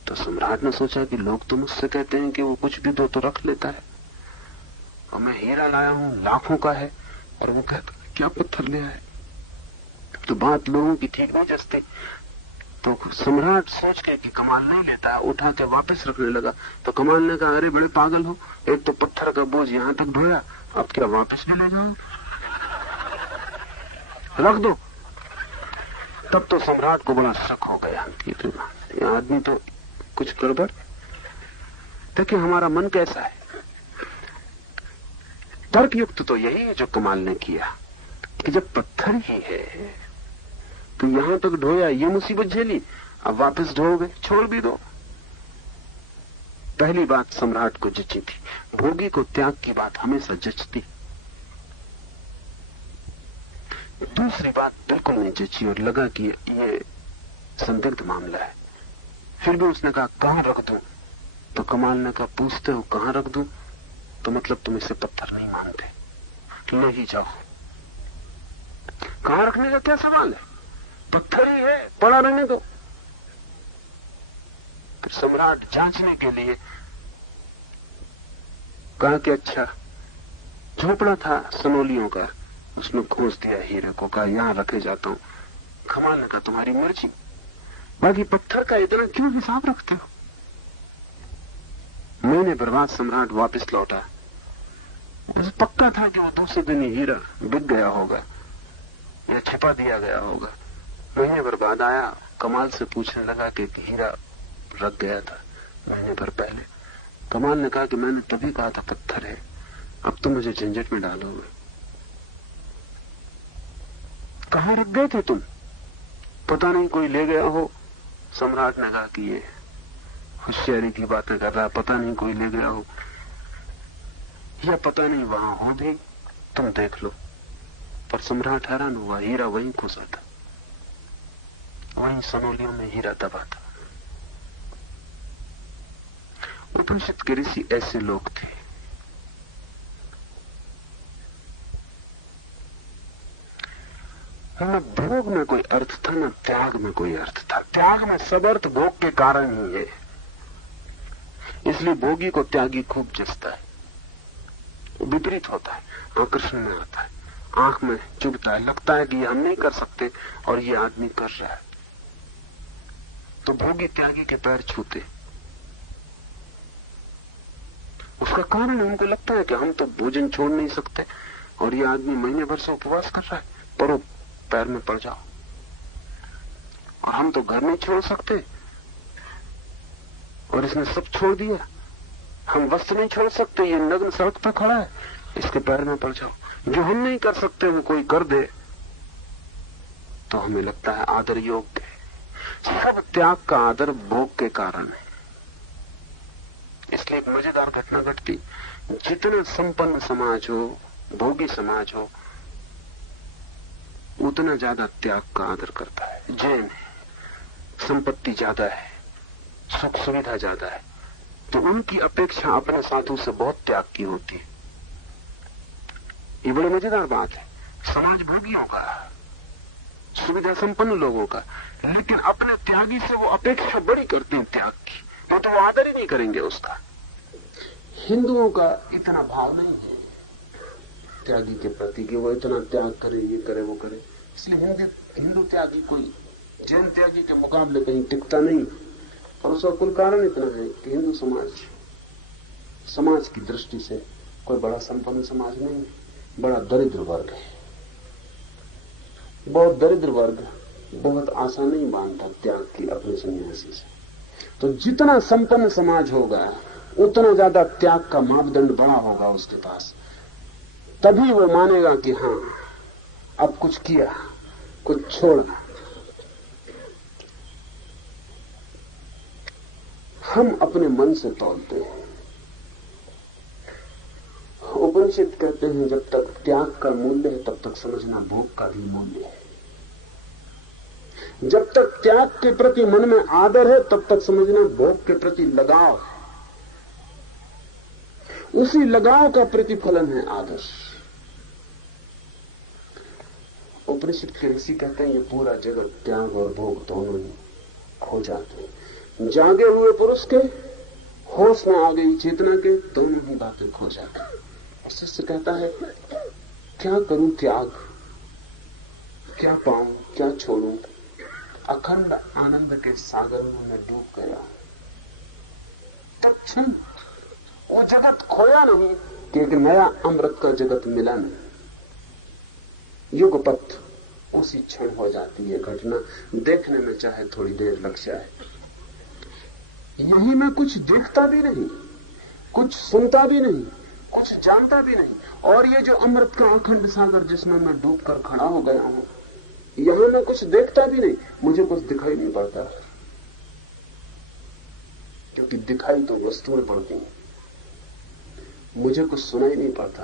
तो सम्राट ने सोचा कि लोग तो मुझसे कहते हैं कि वो कुछ भी दो तो रख लेता है, और मैं हीरा लाया हूं, लाखों का है, और वो कहता क्या पत्थर ले आए। तो बात लोगों की ठीक नहीं जचती। तो सम्राट सोच के कि कमाल नहीं लेता है, उठा के वापस रखने लगा। तो कमाल ने कहा, अरे बड़े पागल हो, एक तो पत्थर का बोझ यहां तक ढोया, अब क्या वापस भी ले जाओ, रख दो। तब तो सम्राट को बड़ा शक हो गया, ये आदमी तो कुछ गड़बड़। देखिए हमारा मन कैसा है। तर्कयुक्त तो यही है जो कमाल ने किया कि जब पत्थर ही है तो यहां तक ढोया, ये मुसीबत झेली, अब वापस ढोगे, छोड़ भी दो। पहली बात सम्राट को जची थी। भोगी को त्याग की बात हमेशा जचती। दूसरी बात बिल्कुल नहीं जची और लगा कि ये संदिग्ध मामला है। फिर भी उसने कहा कहां रख दूं? तो कमाल ने कहा, पूछते हो कहां रख दूं तो मतलब तुम इसे पत्थर नहीं मानते, ले ही जाओ। कहां रखने का क्या सवाल है, पत्थर ही है, पड़ा रहने दो। फिर सम्राट जांचने के लिए कहा कि अच्छा, झोपड़ा था सनोलियों का, उसमें खोज दिया हीरे को, कहा यहां रखे जाता हूं। कमाल ने कहा तुम्हारी मर्जी, बाकी पत्थर का इतना क्यों हिसाब रखते हो? महीने भर बाद सम्राट वापस लौटा। उसे पक्का था कि वो दूसरे दिन ही हीरा बिक गया होगा या छिपा दिया गया होगा। महीने भर बाद आया, कमाल से पूछने लगा कि हीरा रख गया था महीने भर पहले। कमाल ने कहा कि मैंने तभी कहा था पत्थर है, अब तो मुझे झंझट में डालोगे। कहां रख गए थे तुम? पता नहीं, कोई ले गया हो। सम्राट ने कहा कि ये होशियारी की बातें कर रहा है, पता नहीं कोई ले गया हो, या पता नहीं वहां हो भी, तुम देख लो। पर सम्राट हैरान हुआ, हीरा वहीं घुसा था, वहीं सनोलियों में हीरा दबा था। उपनिषद के ऋषि ऐसे लोग थे। न भोग में कोई अर्थ था, न त्याग में कोई अर्थ था। त्याग में सब अर्थ भोग के कारण ही है, इसलिए भोगी को त्यागी खूब जचता है। विपरीत होता है, आकर्षण में आता है, आंख में चुभता है, लगता है कि ये हम नहीं कर सकते और ये आदमी कर रहा है। तो भोगी त्यागी के पैर छूते। उसका कारण उनको लगता है कि हम तो भोजन छोड़ नहीं सकते और ये आदमी महीने भर से उपवास कर रहा है, परो पैर में पड़ जाओ। और हम तो घर नहीं छोड़ सकते और इसने सब छोड़ दिया। हम वस्त्र नहीं छोड़ सकते, ये नग्न सड़क पर खड़ा है, इसके पैर में पड़ जाओ। जो हम नहीं कर सकते वो कोई कर दे तो हमें लगता है आदर योग्य है। सब त्याग का आदर भोग के कारण है। इसलिए एक मजेदार घटना घटती, जितना संपन्न समाज हो, भोगी समाज हो, उतना ज्यादा त्याग का आदर करता है। जैन है, संपत्ति ज्यादा है, सुख सुविधा ज्यादा है, तो उनकी अपेक्षा अपने साधु से बहुत त्याग की होती है। ये बड़ी मजेदार बात है। समाज भोगियों का, सुविधा संपन्न लोगों का, लेकिन अपने त्यागी से वो अपेक्षा बड़ी करते हैं त्याग की, तो वो आदर ही नहीं करेंगे उसका। हिंदुओं का इतना भाव नहीं है त्यागी के प्रति कि वो इतना त्याग करे, ये करे वो करे। इसलिए हिंदू त्यागी कोई जैन त्यागी के मुकाबले कहीं टिकता नहीं। और उसका कुल कारण इतना है कि हिंदू समाज की दृष्टि से कोई बड़ा संपन्न समाज नहीं, बड़ा दरिद्र वर्ग है। बहुत दरिद्र वर्ग बहुत आशा नहीं बांधता त्याग की अपने सन्यासी से। तो जितना संपन्न समाज होगा उतना ज्यादा त्याग का मापदंड बड़ा होगा उसके पास। तभी वो मानेगा कि हां अब कुछ किया, कुछ छोड़ा। हम अपने मन से तौलते हैं। उपनिषद कहते हैं जब तक त्याग का मूल्य है तब तक समझना भोग का भी मूल्य है। जब तक त्याग के प्रति मन में आदर है तब तक समझना भोग के प्रति लगाव है। उसी लगाव का प्रतिफलन है आदर। उपनिषद के ऋषि कहते हैं ये पूरा जगत त्याग और भोग दोनों ही खो जाते हैं। जागे हुए पुरुष के, होश में आ गई चेतना के, दोनों ही बातें खो जाती हैं। और शिष्य कहता है क्या करूं त्याग, क्या पाऊं, क्या छोड़ूं? अखंड आनंद के सागर में मैं डूब गया। तत्क्षण वो जगत खोया नहीं कि एक नया अमृत का जगत मिला नहीं। युगपथ उसी क्षण हो जाती है घटना, देखने में चाहे थोड़ी देर लग जाए। यही मैं कुछ देखता भी नहीं, कुछ सुनता भी नहीं, कुछ जानता भी नहीं, और ये जो अमृत का अखंड सागर जिसमें मैं डूब कर खड़ा हो गया हूं, यहां मैं कुछ देखता भी नहीं, मुझे कुछ दिखाई नहीं पड़ता। क्योंकि दिखाई तो वस्तुएं पड़ती हैं, मुझे कुछ सुनाई नहीं पड़ता।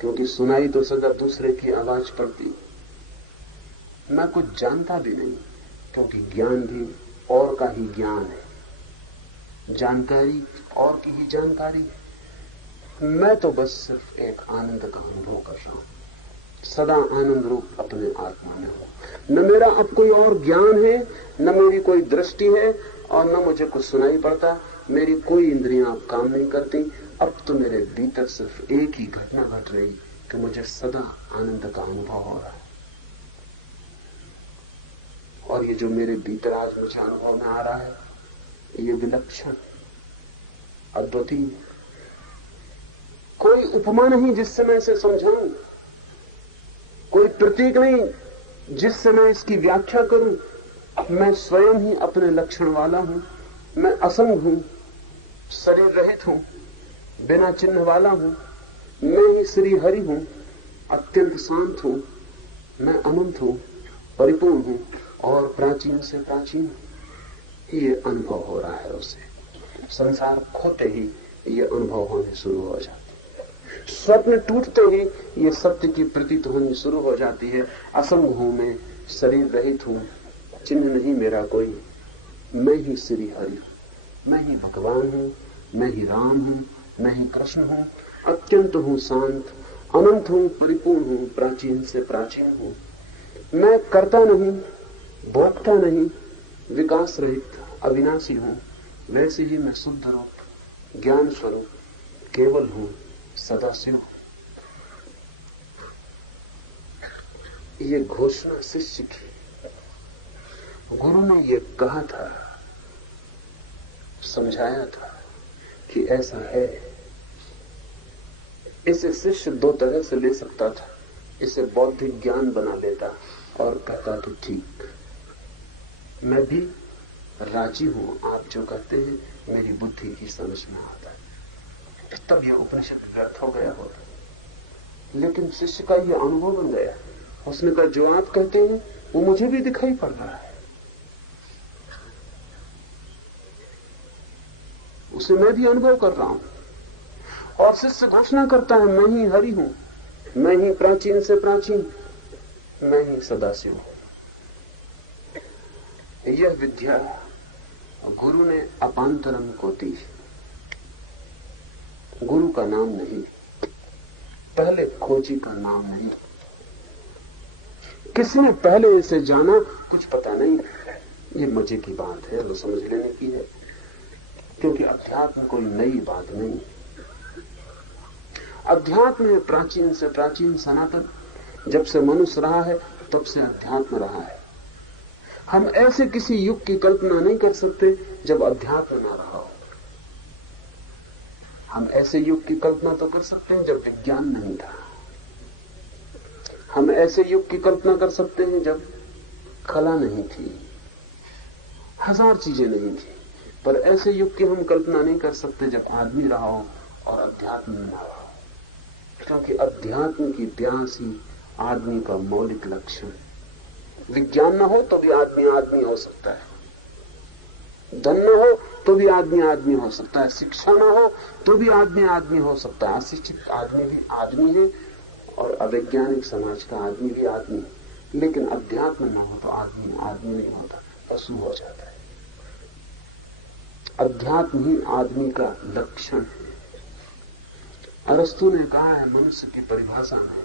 क्योंकि सुनाई तो सदा दूसरे की आवाज पड़ती। मैं कुछ जानता भी नहीं, क्योंकि ज्ञान भी और का ही ज्ञान है, जानकारी और की ही जानकारी है। मैं तो बस सिर्फ एक आनंद का अनुभव कर रहा हूं, सदा आनंद रूप अपने आत्मा में हो। न मेरा अब कोई और ज्ञान है, न मेरी कोई दृष्टि है, और न मुझे कुछ सुनाई पड़ता। मेरी कोई इंद्रियां अब काम नहीं करती। अब तो मेरे भीतर सिर्फ एक ही घटना घट रही कि मुझे सदा आनंद का अनुभव हो रहा है। और ये जो मेरे भीतर आज मुझे अनुभव में आ रहा है, ये विलक्षण, अद्वितीय, कोई उपमा नहीं जिससे मैं इसे समझाऊं, कोई प्रतीक नहीं जिससे मैं इसकी व्याख्या करूं। मैं स्वयं ही अपने लक्षण वाला हूं। मैं असंग हूं, शरीर रहित हूं, बिना चिन्ह वाला हूं। मैं ही श्री हरि हूं, अत्यंत शांत हूं। मैं अनंत हूं, परिपूर्ण हूं और प्राचीन से प्राचीन हूं। ये अनुभव हो रहा है उसे। संसार खोते ही ये अनुभव होने शुरू हो जाता है। स्वप्न टूटते ही ये सत्य की प्रतीत होनी शुरू हो जाती है। असंग हूं मैं, शरीर रहित हूं, चिन्ह नहीं मेरा कोई। मैं ही श्री हरि हूं, मैं ही भगवान हूं, मैं ही राम हूं, मैं ही कृष्ण हूं। अत्यंत हूं शांत, अनंत हूं, परिपूर्ण हूं, प्राचीन से प्राचीन हूं। मैं करता नहीं, भोगता नहीं, विकास रहित, अविनाशी हूं। वैसे ही मैं शुद्ध रूप, ज्ञान स्वरूप, केवल हूं, सदाशिव। ये घोषणा शिष्य की। गुरु ने ये कहा था, समझाया था कि ऐसा है। इसे शिष्य दो तरह से ले सकता था। इसे बौद्धिक ज्ञान बना लेता और कहता कि ठीक, मैं भी राजी हूं, आप जो कहते हैं मेरी बुद्धि की समझ में आता है। तब यह उपनिषद व्यर्थ हो गया होता। लेकिन शिष्य का यह अनुभव बन गया। उसने कहा जो आप कहते हैं वो मुझे भी दिखाई पड़ रहा है, उसे मैं भी अनुभव कर रहा हूं। और शिष्य घोषणा करता है मैं ही हरि हूं, मैं ही प्राचीन से प्राचीन, मैं ही सदाशिव हूं। यह विद्या गुरु ने अपांतरम को दी। गुरु का नाम नहीं, पहले खोजी का नाम नहीं। किसने पहले इसे जाना कुछ पता नहीं। ये मजे की बात है, वो समझ लेने की है। क्योंकि अध्यात्म कोई नई बात नहीं। अध्यात्म है प्राचीन से प्राचीन, सनातन। जब से मनुष्य रहा है तब से अध्यात्म रहा है। हम ऐसे किसी युग की कल्पना नहीं कर सकते जब अध्यात्म ना रहा हो। हम ऐसे युग की कल्पना तो कर सकते हैं जब विज्ञान नहीं था। हम ऐसे युग की कल्पना कर सकते हैं जब कला नहीं थी, हजार चीजें नहीं थी। पर ऐसे युग की हम कल्पना नहीं कर सकते जब आदमी रहा हो और अध्यात्म न रहा हो, क्योंकि अध्यात्म की प्यास ही आदमी का मौलिक लक्षण। विज्ञान न हो तो भी आदमी आदमी हो सकता है, धन न हो तो भी आदमी आदमी हो सकता है, शिक्षा न हो तो भी आदमी आदमी हो सकता है। अशिक्षित आदमी भी आदमी है और अवैज्ञानिक समाज का आदमी भी आदमी है, लेकिन अध्यात्म न हो तो आदमी आदमी नहीं होता, पशु हो जाता है। अध्यात्म ही आदमी का लक्षण है। अरस्तु ने कहा है मनुष्य की परिभाषा में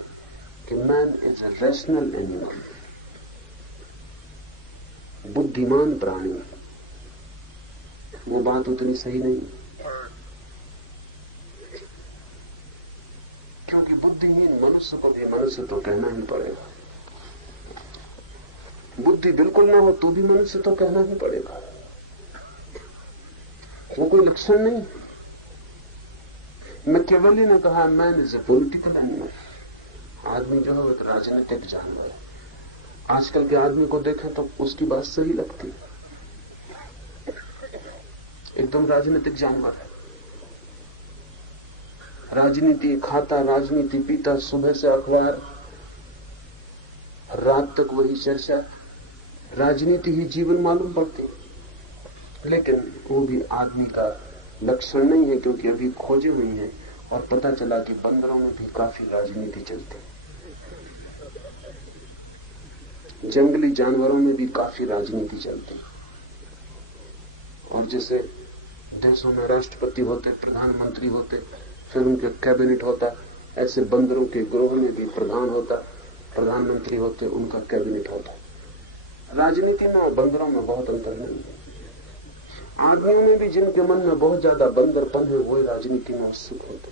कि man is a rational animal, बुद्धिमान प्राणी। वो बात उतनी सही नहीं, क्योंकि बुद्धिहीन मनुष्य को भी मनुष्य तो कहना ही पड़ेगा। बुद्धि बिल्कुल ना हो तो भी मनुष्य तो कहना ही पड़ेगा, वो कोई लक्षण नहीं। मैकियावेली ने कहा man is a political animal, आदमी जो है वो एक राजनीतिक जानवर है। आजकल के आदमी को देखें तो उसकी बात सही लगती है, एकदम राजनीतिक जानवर है। राजनीति खाता, राजनीति पीता, सुबह से अखबार, रात तक वही चर्चा, राजनीति ही जीवन मालूम पड़ती। लेकिन वो भी आदमी का लक्षण नहीं है, क्योंकि अभी खोजे हुई हैं और पता चला कि बंदरों में भी काफी राजनीति चलती है, जंगली जानवरों में भी काफी राजनीति चलती है। और जैसे देशों में राष्ट्रपति होते, प्रधानमंत्री होते, फिर उनके कैबिनेट होता, ऐसे बंदरों के ग्रोह में भी प्रधान होता, प्रधानमंत्री होते, उनका कैबिनेट होता। राजनीति में और बंदरों में बहुत अंतर नहीं है। आदमियों में भी जिनके मन में बहुत ज्यादा बंदरपन है वही राजनीति में उत्सुक होते।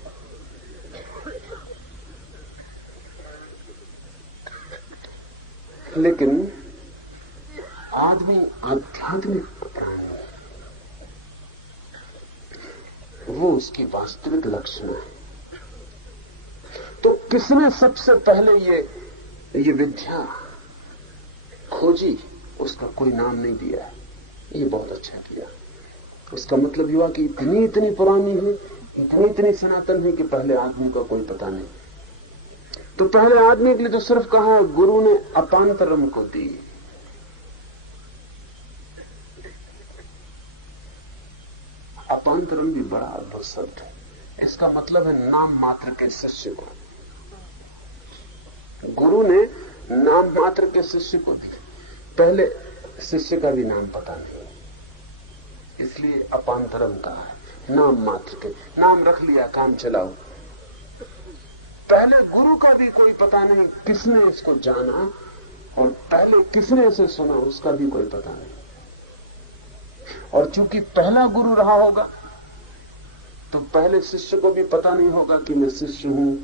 लेकिन आदमी आध्यात्मिक प्राणी है, वो उसकी वास्तविक लक्षण है। तो किसने सबसे पहले ये विद्या खोजी, उसका कोई नाम नहीं दिया। ये बहुत अच्छा किया। उसका मतलब हुआ कि इतनी पुरानी है, इतनी सनातन है कि पहले आदमी का कोई पता नहीं। तो पहले आदमी के लिए तो सिर्फ कहा गुरु ने अपांतरम को दी। अपांतरम भी बड़ा अद्भुत शब्द है। इसका मतलब है नाम मात्र के शिष्य को। गुरु ने नाम मात्र के शिष्य को दी, पहले शिष्य का भी नाम पता नहीं, इसलिए अपांतरम कहा है। नाम मात्र के, नाम रख लिया, काम चलाओ। पहले गुरु का भी कोई पता नहीं, किसने इसको जाना, और पहले किसने इसे सुना, उसका भी कोई पता नहीं। और चूंकि पहला गुरु रहा होगा तो पहले शिष्य को भी पता नहीं होगा कि मैं शिष्य हूं,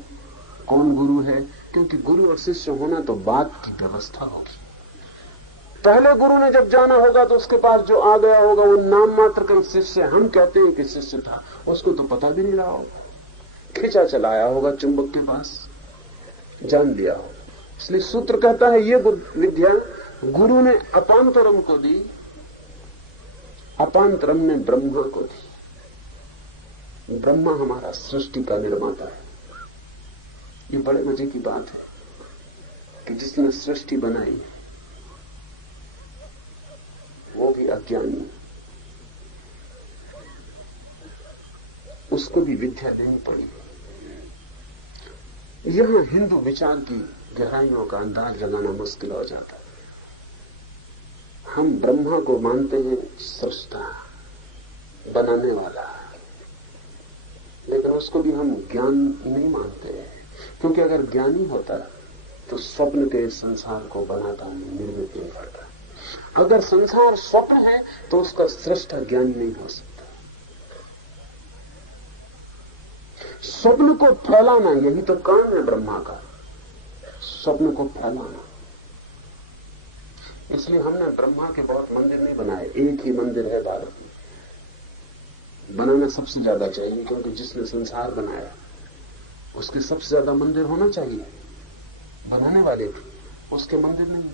कौन गुरु है, क्योंकि गुरु और शिष्य होना तो बाद की व्यवस्था होगी। पहले गुरु ने जब जाना होगा तो उसके पास जो आ गया होगा वो नाम मात्र का शिष्य, हम कहते हैं कि शिष्य था, उसको तो पता भी नहीं रहा होगा, खींचा चलाया होगा चुंबक के पास, जान लिया हो। इसलिए सूत्र कहता है ये विद्या गुरु ने अपांतरम को दी, अपांतरम ने ब्रह्मा को दी। ब्रह्मा हमारा सृष्टि का निर्माता है। ये बड़े मजे की बात है कि जिसने सृष्टि बनाई वो भी अज्ञानी, उसको भी विद्या लेनी पड़ी। यहां हिंदू विचार की गहराइयों का अंदाज लगाना मुश्किल हो जाता है। हम ब्रह्मा को मानते हैं सृष्टा, बनाने वाला, लेकिन उसको भी हम ज्ञान नहीं मानते हैं, क्योंकि अगर ज्ञानी होता तो स्वप्न के संसार को बनाता नहीं, निर्मित नहीं करता। अगर संसार स्वप्न है तो उसका सृष्टा ज्ञानी नहीं हो सकता। स्वप्न को फैलाना यही तो काम है ब्रह्मा का, स्वप्न को फैलाना। इसलिए हमने ब्रह्मा के बहुत मंदिर नहीं बनाए, एक ही मंदिर है भारत में। बनाना सबसे ज्यादा चाहिए, क्योंकि जिसने संसार बनाया उसके सबसे ज्यादा मंदिर होना चाहिए। बनाने वाले भी उसके मंदिर नहीं,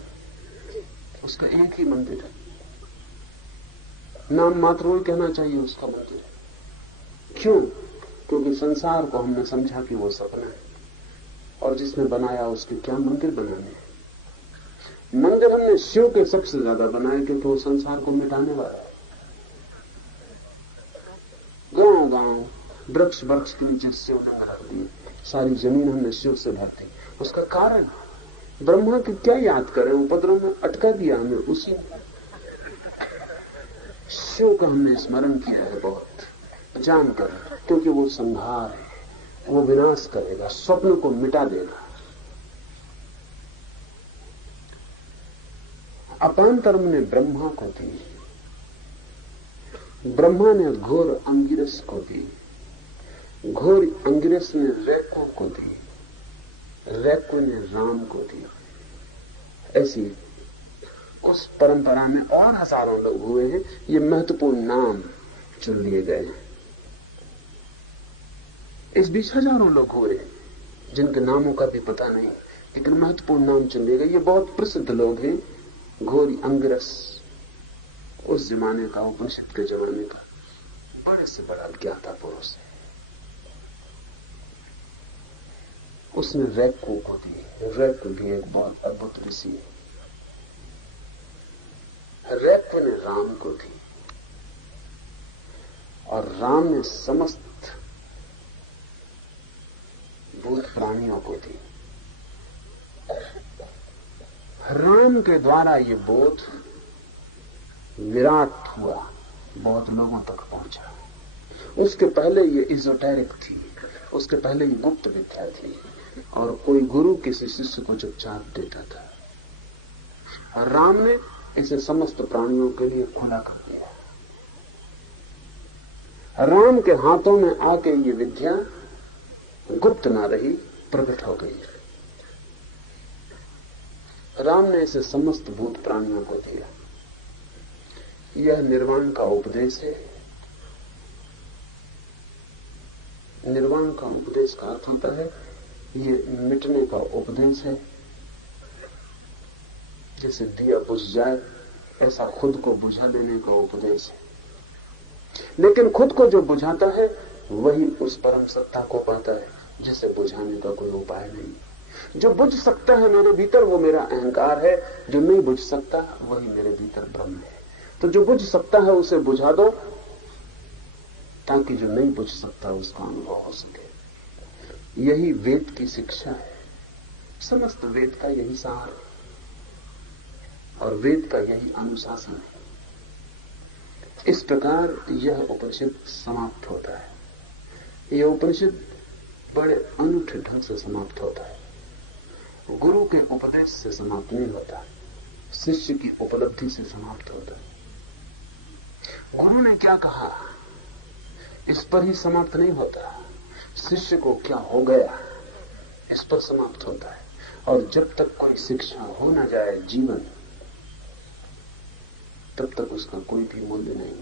उसका एक ही मंदिर है। नाम मात्र वही कहना चाहिए उसका मंदिर है। क्यों? क्योंकि संसार को हमने समझा कि वो सपना है, और जिसने बनाया उसके क्या मंदिर बनाने हैं। मंदिर हमने शिव के सबसे ज्यादा बनाए, क्योंकि वो संसार को मिटाने वाला है। गांव गांव वृक्ष वृक्ष के नीचे शिवलिंग रख दिए, सारी जमीन हमने शिव से भर दी। उसका कारण ब्रह्मा की क्या याद करें, उपद्रव में अटका दिया हमें उसी में। शिव का हमने स्मरण किया है बहुत जानकर, क्योंकि वो संहार है, वो विनाश करेगा, स्वप्न को मिटा देगा। अपांतरम ने ब्रह्मा को दी, ब्रह्मा ने घोर अंगिरस को दी, घोर अंगिरस ने रैको को दी, रैको ने राम को दी। ऐसी उस परंपरा में और हजारों लोग हुए हैं। ये महत्वपूर्ण नाम चुन लिए गए हैं। इस बीच हजारों लोग हुए हैं जिनके नामों का भी पता नहीं, लेकिन महत्वपूर्ण नाम चुन लिए गए। ये बहुत प्रसिद्ध लोग हैं। घोरी अंगिरस उस जमाने का, उपनिषद के जमाने का बड़े से बड़ा ज्ञाता पुरुष है। उसने रैको को दी। रैको भी एक बहुत अद्भुत ऋषि है। रैको ने राम को दी, और राम ने समस्त भूत प्राणियों को दी। राम के द्वारा ये बोध विराट हुआ, बहुत लोगों तक पहुंचा। उसके पहले ये इजोटेरिक थी, उसके पहले ये गुप्त विद्या थी, और कोई गुरु किसी शिष्य को चुपचाप देता था। राम ने इसे समस्त प्राणियों के लिए खुला कर दिया। राम के हाथों में आके ये विद्या गुप्त ना रही, प्रकट हो गई। राम ने इसे समस्त भूत प्राणियों को दिया। यह निर्वाण का उपदेश है। निर्वाण का उपदेश का अर्थ होता है ये मिटने का उपदेश है। जैसे दिया बुझ जाए, ऐसा खुद को बुझा लेने का उपदेश है। लेकिन खुद को जो बुझाता है वही उस परम सत्ता को पाता है, जिसे बुझाने का कोई उपाय नहीं। जो बुझ सकता है मेरे भीतर वो मेरा अहंकार है, जो नहीं बुझ सकता वही मेरे भीतर ब्रह्म है। तो जो बुझ सकता है उसे बुझा दो, ताकि जो नहीं बुझ सकता उसका अनुभव हो सके। यही वेद की शिक्षा है। समस्त वेद का यही सार है, और वेद का यही अनुशासन है। इस प्रकार यह उपनिषद समाप्त होता है। यह उपनिषद बड़े अनूठे ढंग से समाप्त होता है। गुरु के उपदेश से समाप्त नहीं होता, शिष्य की उपलब्धि से समाप्त होता है। गुरु ने क्या कहा इस पर ही समाप्त नहीं होता, शिष्य को क्या हो गया इस पर समाप्त होता है। और जब तक कोई शिक्षा हो ना जाए जीवन, तब तक उसका कोई भी मूल्य नहीं।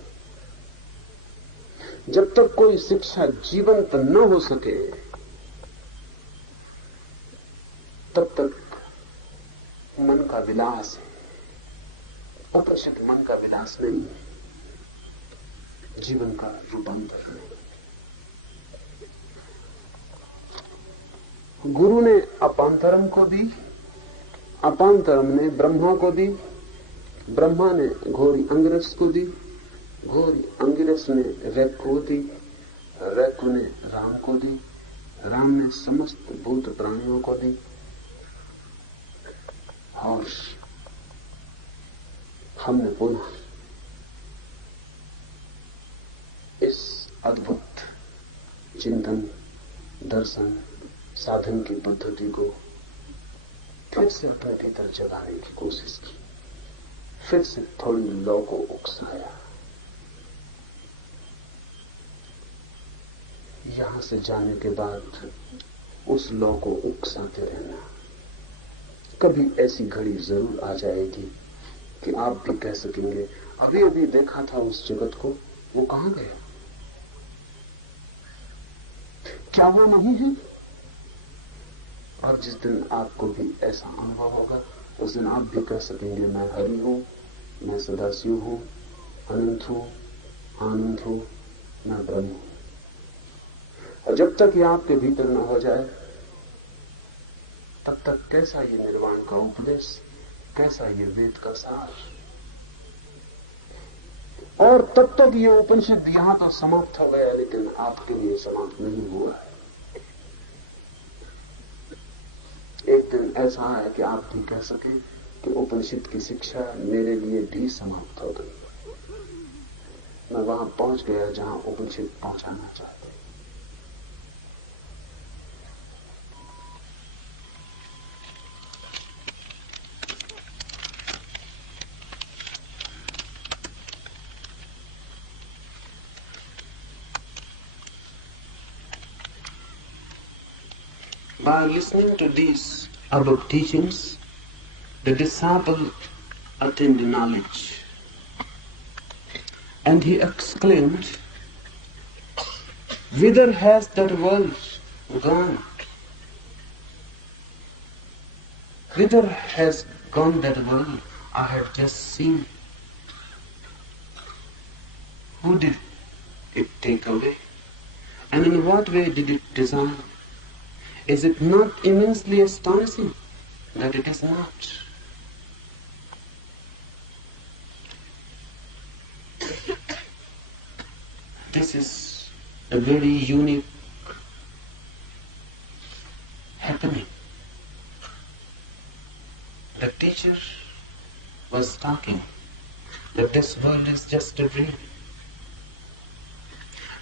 जब तक कोई शिक्षा जीवंत न हो सके, तब तक मन का विलास है। उपनिषद मन का विलास नहीं है, जीवन का रूपांतर नहीं। गुरु ने अपांतरम को दी, अपांतरम ने ब्रह्मा को दी, ब्रह्मा ने घोरी अंगिरस को दी, घोरी अंगिरस ने रैको को दी, रैको ने राम को दी, राम ने समस्त भूत प्राणियों को दी। और हमने पुनः इस अद्भुत चिंतन, दर्शन, साधन की पद्धति को फिर से अपने भीतर जगाने की कोशिश की, फिर से थोड़ी लौ को उकसाया। यहां से जाने के बाद उस लौ को उकसाते रहना। कभी ऐसी घड़ी जरूर आ जाएगी कि आप भी कह सकेंगे, अभी अभी देखा था उस जगत को, वो कहां गया? क्या वो नहीं है? और जिस दिन आपको भी ऐसा अनुभव होगा, उस दिन आप भी कह सकेंगे, मैं हरि हूं, मैं सदाशिव हूं, अनंत हूं, आनंद हूं, मैं ब्रह्म हूं। और जब तक ये आपके भीतर न हो जाए, तब तक कैसा ये निर्वाण का उपदेश, कैसा ये वेद का सार। और तब तक ये उपनिषद यहां तो समाप्त हो गया, लेकिन आपके लिए समाप्त नहीं हुआ है। एक दिन ऐसा है कि आप भी कह सकें कि उपनिषद की शिक्षा मेरे लिए भी समाप्त हो गई। मैं वहां पहुंच गया जहां उपनिषद पहुंचाना चाहते। By listening to these above teachings, the disciple attained knowledge. And he exclaimed, "Whither has that world gone? Whither has gone that world I have just seen? Who did it take away? And in what way did it design? Is it not immensely astonishing that it is not?" This is a very unique happening. The teacher was talking that this world is just a dream.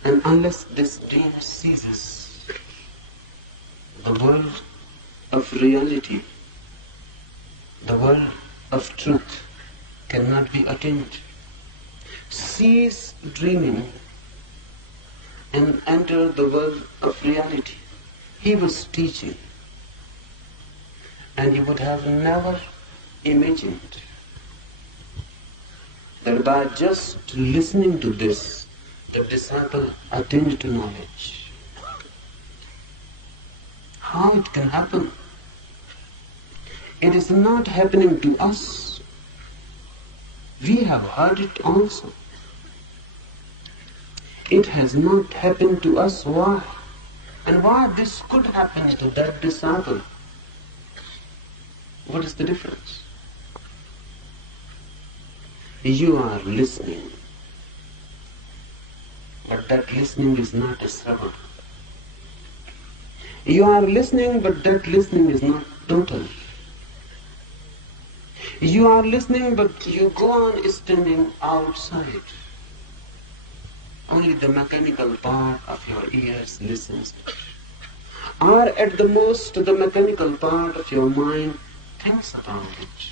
And unless this dream ceases, the world of reality, the world of truth cannot be attained. Cease dreaming and enter the world of reality. He was teaching, and you would have never imagined that by just listening to this, the disciple attained to knowledge. How it can happen? It is not happening to us. We have heard it also. It has not happened to us. Why? And why this could happen to that disciple? What is the difference? You are listening, but that listening is not a sermon. You are listening, but that listening is not total. You are listening, but you go on standing outside. Only the mechanical part of your ears listens. Or at the most, the mechanical part of your mind thinks about it.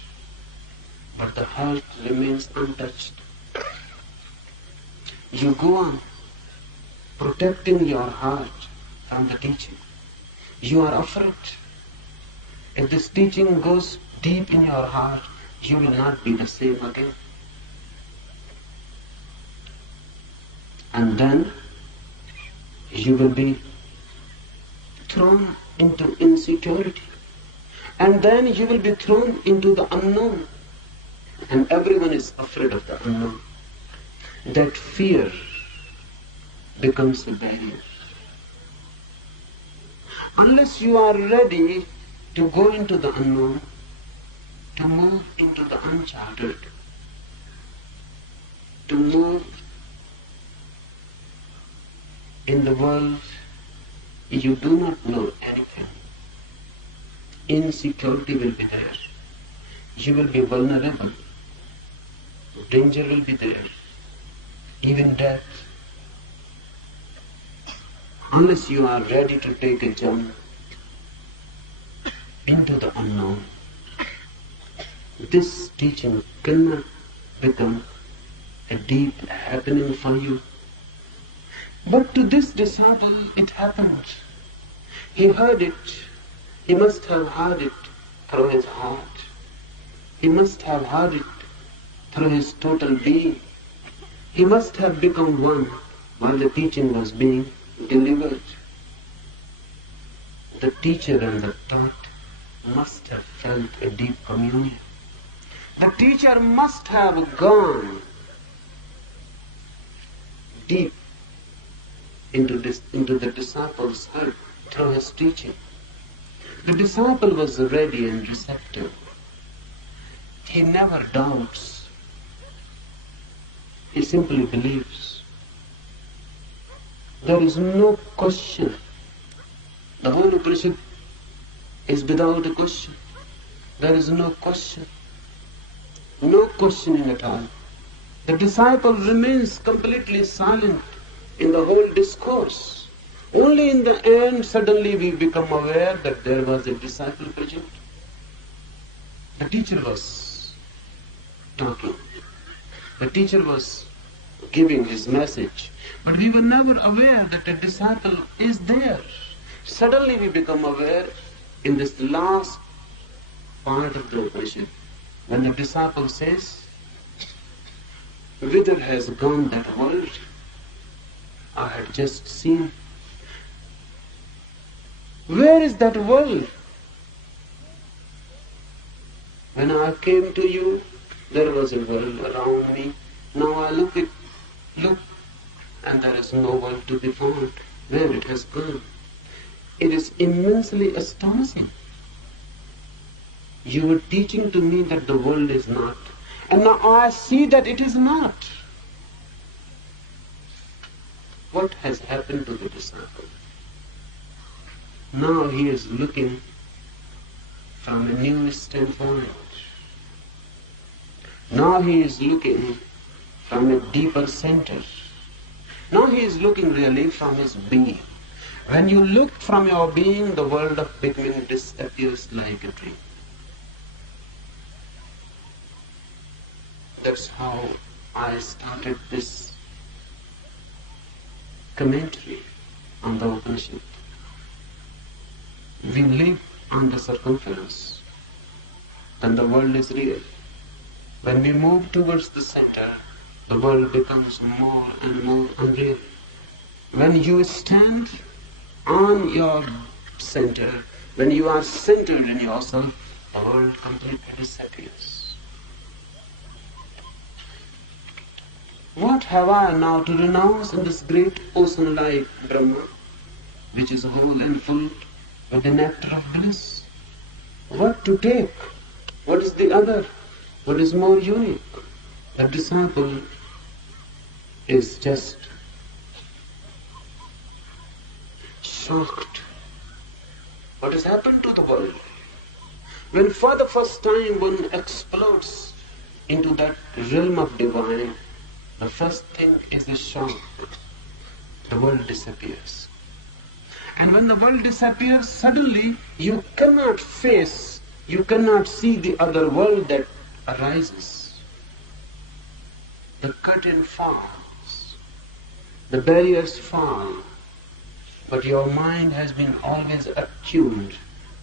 But the heart remains untouched. You go on protecting your heart from the teaching. You are afraid. If this teaching goes deep in your heart, you will not be the same again. And then you will be thrown into insecurity. And then you will be thrown into the unknown. And everyone is afraid of the unknown. That fear becomes a barrier. Unless you are ready to go into the unknown, to move into the uncharted, to move in the world you do not know anything, insecurity will be there. You will be vulnerable. Danger will be there. Even death. Unless you are ready to take a jump into the unknown, this teaching cannot become a deep happening for you. But to this disciple it happened. He heard it. He must have heard it through his heart. He must have heard it through his total being. He must have become one while the teaching was being delivered. The teacher and the taught must have felt a deep communion. The teacher must have gone deep into the disciple's heart through his teaching. The disciple was ready and receptive. He never doubts. He simply believes. There is no question. The whole Upanishad is without a question. There is no question. No questioning at all. The disciple remains completely silent in the whole discourse. Only in the end, suddenly we become aware that there was a disciple present. The teacher was talking. The teacher was giving his message. But we were never aware that a disciple is there. Suddenly we become aware in this last part of the Upanishad, when the disciple says, "Whither has gone that world I had just seen? Where is that world? When I came to you, there was a world around me. Now I look, and there is no world to be found. Where it has gone? It is immensely astonishing. You were teaching to me that the world is not, and now I see that it is not." What has happened to the disciple? Now he is looking from a new standpoint. Now he is looking from a deeper center. Now he is looking really from his being. When you look from your being, the world of beginning disappears like a dream. That's how I started this commentary on the Upanishad. We live on the circumference, then the world is real. When we move towards the center, the world becomes more and more unreal. When you stand on your center, when you are centered in yourself, the world completely disappears. What have I now to renounce in this great ocean like Brahma, which is whole and full with the nectar of bliss? What to take? What is the other? What is more unique? The disciple is just shocked. What has happened to the world? When for the first time one explodes into that realm of divine, the first thing is a shock. The world disappears. And when the world disappears, suddenly you cannot face, you cannot see the other world that arises. The curtain falls, the barriers fall, but your mind has been always attuned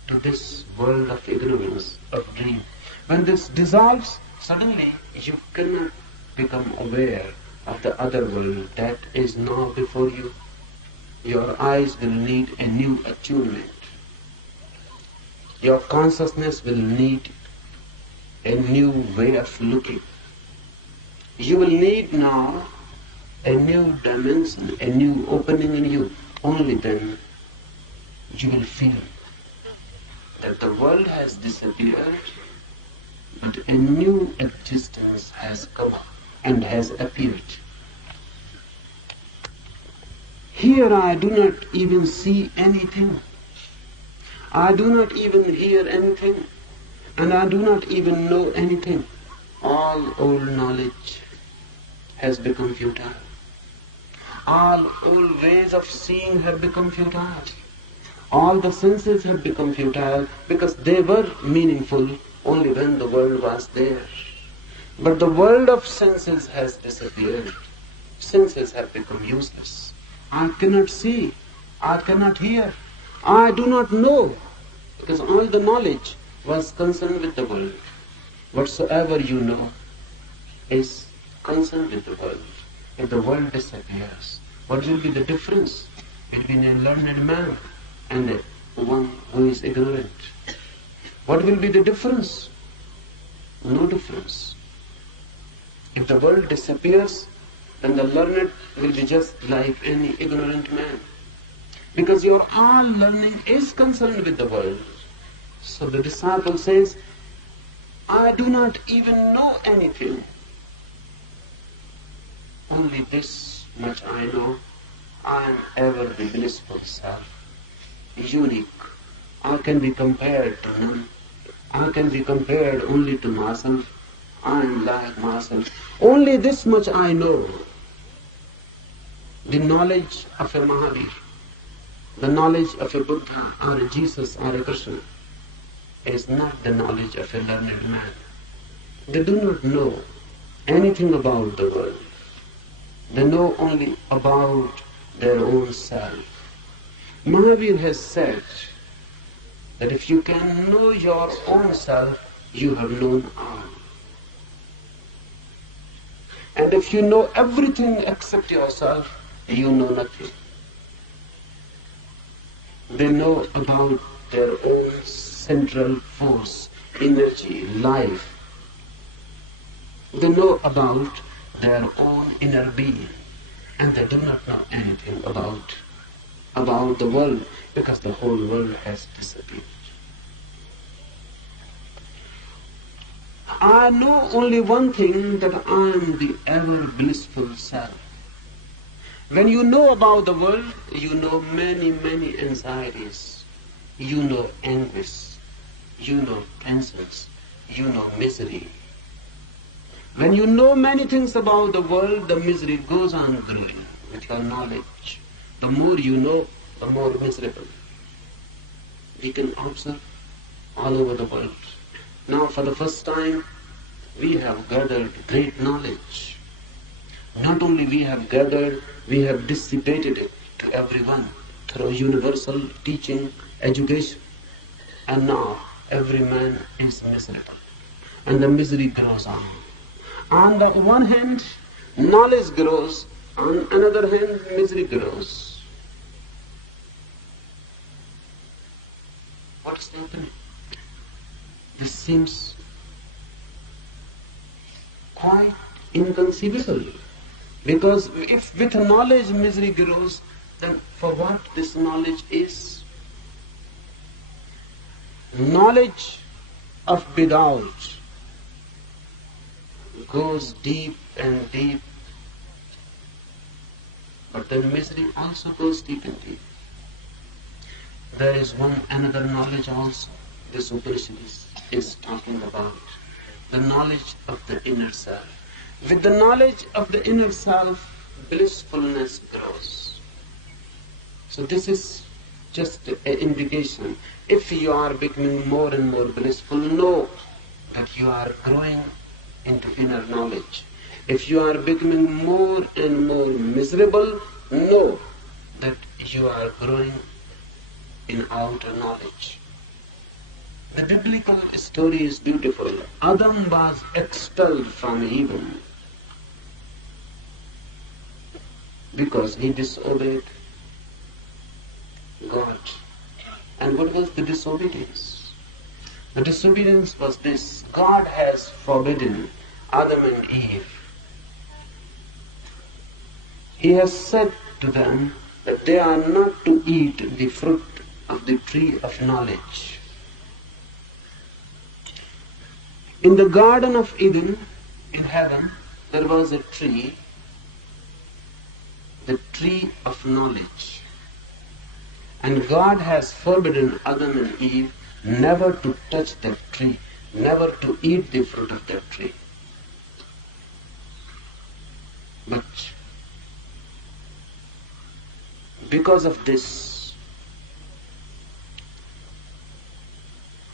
to this world of ignorance, of dream. When this dissolves, suddenly you cannot become aware of the other world that is now before you. Your eyes will need a new attunement. Your consciousness will need a new way of looking. You will need now a new dimension, a new opening in you. Only then you will feel that the world has disappeared, but a new existence has come and has appeared. Here I do not even see anything. I do not even hear anything, and I do not even know anything. All old knowledge has become futile. All old ways of seeing have become futile. All the senses have become futile because they were meaningful only when the world was there. But the world of senses has disappeared. Senses have become useless. I cannot see. I cannot hear. I do not know, because all the knowledge was concerned with the world. Whatsoever you know is concerned with the world. If the world disappears, what will be the difference between a learned man and one who is ignorant? What will be the difference? No difference. If the world disappears, then the learned will be just like any ignorant man. Because your all learning is concerned with the world. So the disciple says, I do not even know anything. Only this much I know, I am ever the blissful self, unique. I can be compared to none. I can be compared only to myself. I am like myself. Only this much I know. The knowledge of a Mahavir, the knowledge of a Buddha or a Jesus or a Krishna is not the knowledge of a learned man. They do not know anything about the world. They know only about their own self. Mahavir has said that if you can know your own self, you have known all. And if you know everything except yourself, you know nothing. They know about their own central force, energy, life. They know about their own inner being, and they do not know anything about the world, because the whole world has disappeared. I know only one thing, that I am the ever blissful self. When you know about the world, you know many, many anxieties. You know anguish. You know cancers. You know misery. When you know many things about the world, the misery goes on growing with your knowledge. The more you know, the more miserable. We can observe all over the world. Now, for the first time, we have gathered great knowledge. Not only we have gathered, we have dissipated it to everyone through universal teaching, education. And now, every man is miserable. And the misery grows on. On the one hand, knowledge grows. On another hand, misery grows. What is happening? This seems quite inconceivable. Because if with knowledge misery grows, then for what this knowledge is? Knowledge of without goes deep and deep, but the misery also goes deep and deep. There is another knowledge also. This Upanishad is talking about the knowledge of the inner self. With the knowledge of the inner self, blissfulness grows. So this is just an indication. If you are becoming more and more blissful, know that you are growing into inner knowledge. If you are becoming more and more miserable, know that you are growing in outer knowledge. The biblical story is beautiful. Adam was expelled from Eden because he disobeyed God. And what was the disobedience? The disobedience was this: God has forbidden Adam and Eve. He has said to them that they are not to eat the fruit of the tree of knowledge. In the Garden of Eden, in heaven, there was a tree, the tree of knowledge. And God has forbidden Adam and Eve never to touch that tree, never to eat the fruit of that tree. But because of this,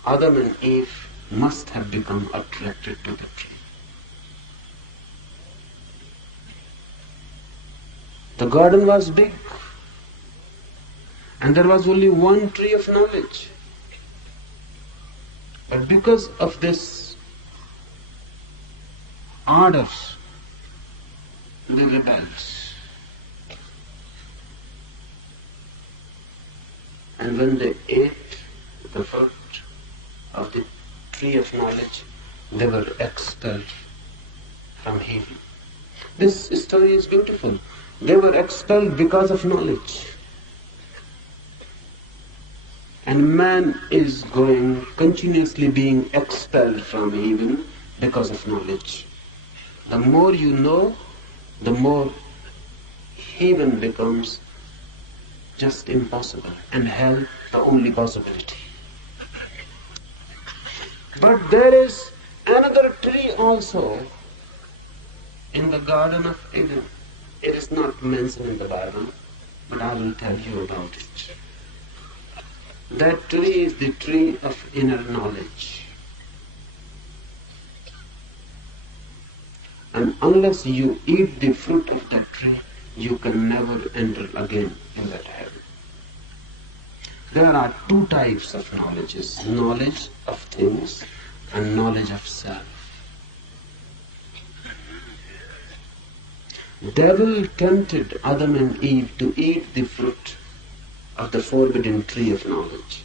Adam and Eve must have become attracted to the tree. The garden was big, and there was only one tree of knowledge. But because of this ardor, they rebelled. And when they ate the fruit of the tree of knowledge, they were expelled from heaven. This story is beautiful. They were expelled because of knowledge. And man is going continuously being expelled from heaven because of knowledge. The more you know, the more heaven becomes just impossible and hell the only possibility. But there is another tree also in the Garden of Eden. It is not mentioned in the Bible, but I will tell you about it. That tree is the tree of inner knowledge. And unless you eat the fruit of that tree, you can never enter again in that heaven. There are two types of knowledges: knowledge of things and knowledge of self. Devil tempted Adam and Eve to eat the fruit of the forbidden tree of knowledge,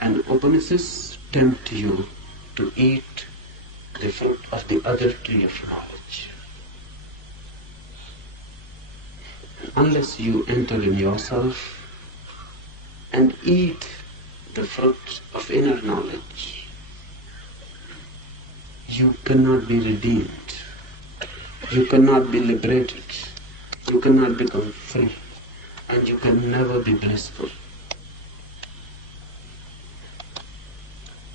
and Upanishads tempt you to eat the fruit of the other tree of knowledge. Unless you enter in yourself and eat the fruit of inner knowledge, you cannot be redeemed. You cannot be liberated. You cannot become free. And you can never be blissful.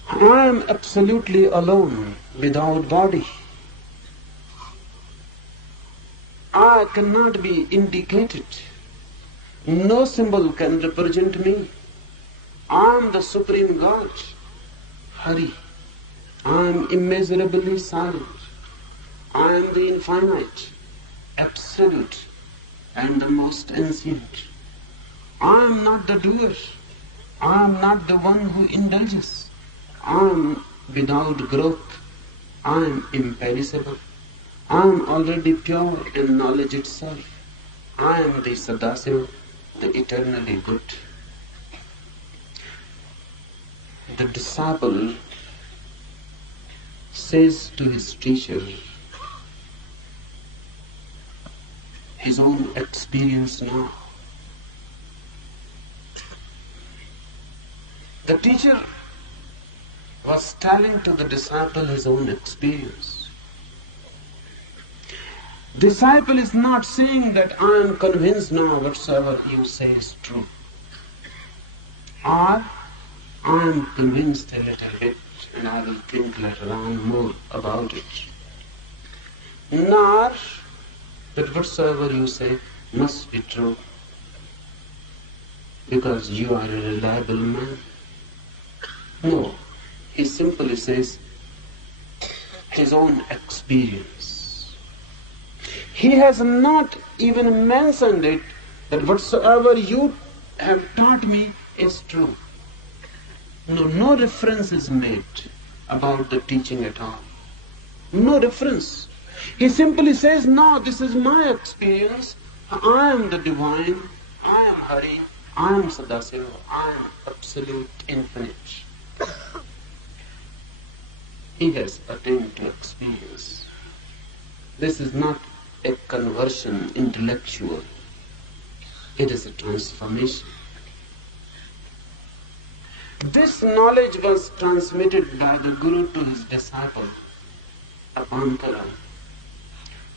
I am absolutely alone, without body. I cannot be indicated. No symbol can represent me. I am the Supreme God, Hari. I am immeasurably silent. I am the infinite, absolute, and the most ancient. I am not the doer. I am not the one who indulges. I am without growth. I am imperishable. I am already pure in knowledge itself. I am the Sadasiva, the eternally good. The disciple says to his teacher his own experience now. The teacher was telling to the disciple his own experience. Disciple is not saying that I am convinced now whatsoever you say is true. Or I am convinced a little bit and I will think later on more about it. Nor that whatsoever you say must be true because you are a reliable man. No, he simply says his own experience. He has not even mentioned it that whatsoever you have taught me is true. No reference is made about the teaching at all. No reference. He simply says, no, this is my experience. I am the divine. I am Hari. I am Sadasiva. I am absolute infinite. He has attained to experience. This is not a conversion intellectual. It is a transformation. This knowledge was transmitted by the Guru to his disciple, Apantara,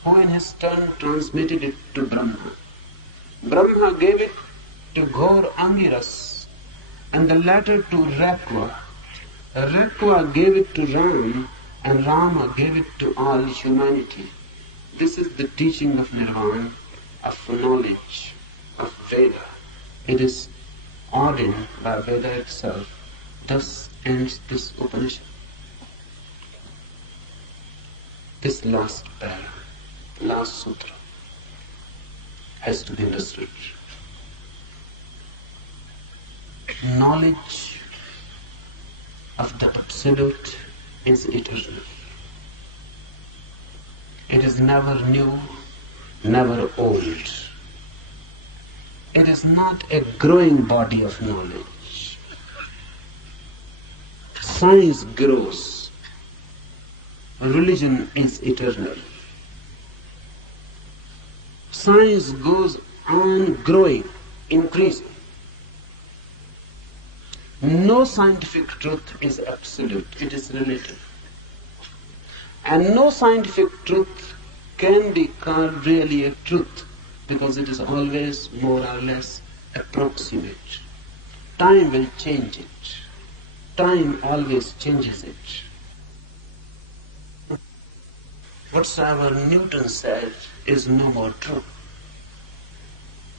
who in his turn transmitted it to Brahma. Brahma gave it to Ghor Angiras, and the latter to Rakva. Rakva gave it to Ram, and Rama gave it to all humanity. This is the teaching of Nirvana, of knowledge, of Veda. It is ordained by Veda itself. Thus ends this Upanishad. This last para, last sutra, has to be understood. Knowledge of the Absolute is eternal. It is never new, never old. It is not a growing body of knowledge. Science grows. Religion is eternal. Science goes on growing, increasing. No scientific truth is absolute, it is relative. And no scientific truth can be called really a truth, because it is always more or less approximate. Time will change it. Time always changes it. Whatsoever Newton said is no more true.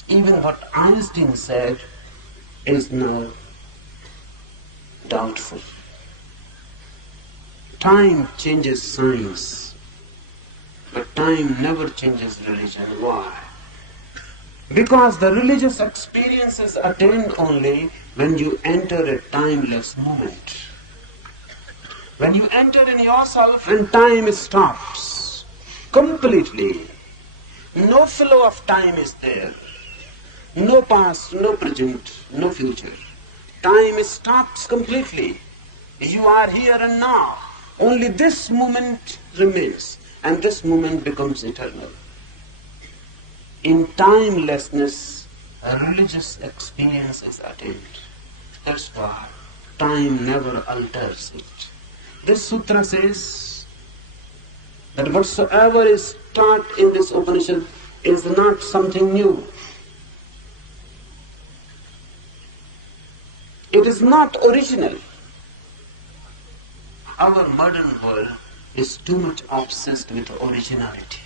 Even what Einstein said is now doubtful. Time changes science, but time never changes religion. Why? Because the religious experience is attained only when you enter a timeless moment. When you enter in yourself and time stops completely. No flow of time is there. No past, no present, no future. Time stops completely. You are here and now. Only this moment remains, and this moment becomes eternal. In timelessness, a religious experience is attained. That's why time never alters it. This sutra says that whatsoever is taught in this Upanishad is not something new. It is not original. Our modern world is too much obsessed with originality.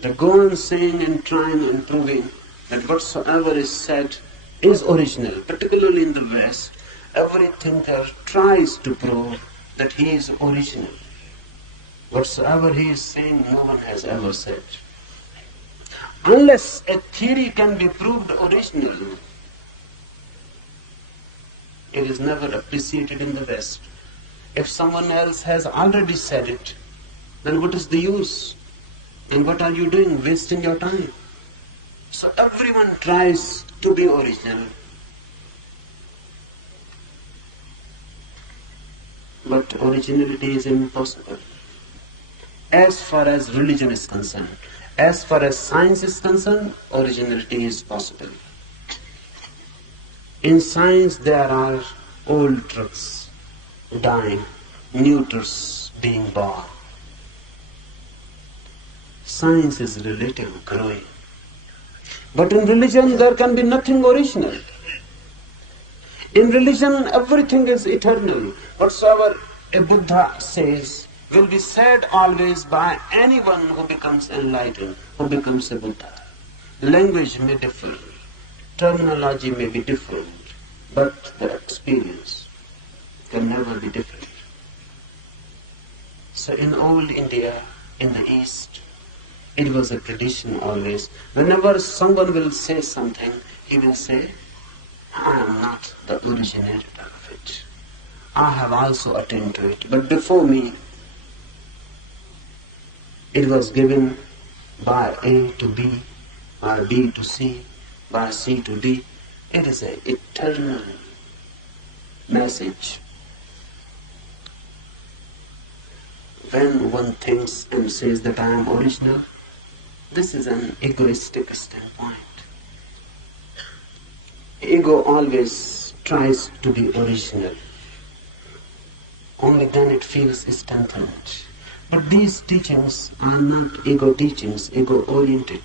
They go on saying and trying and proving that whatsoever is said is original. Particularly in the West, every thinker tries to prove that he is original. Whatsoever he is saying, no one has ever said. Unless a theory can be proved original, it is never appreciated in the West. If someone else has already said it, then what is the use? And what are you doing? Wasting your time. So everyone tries to be original. But originality is impossible. As far as religion is concerned, as far as science is concerned, originality is possible. In science there are old truths dying, new truths being born. Science is relative, growing. But in religion there can be nothing original. In religion everything is eternal. Whatsoever a Buddha says will be said always by anyone who becomes enlightened, who becomes a Buddha. Language may differ, terminology may be different, but the experience can never be different. So in old India, in the East, it was a tradition always. Whenever someone will say something, he will say, I am not the originator of it. I have also attained to it. But before me, it was given by A to B, by B to C, by C to D. It is an eternal message. When one thinks and says that I am original, this is an egoistic standpoint. Ego always tries to be original. Only then it feels strengthened. But these teachings are not ego teachings, ego-oriented.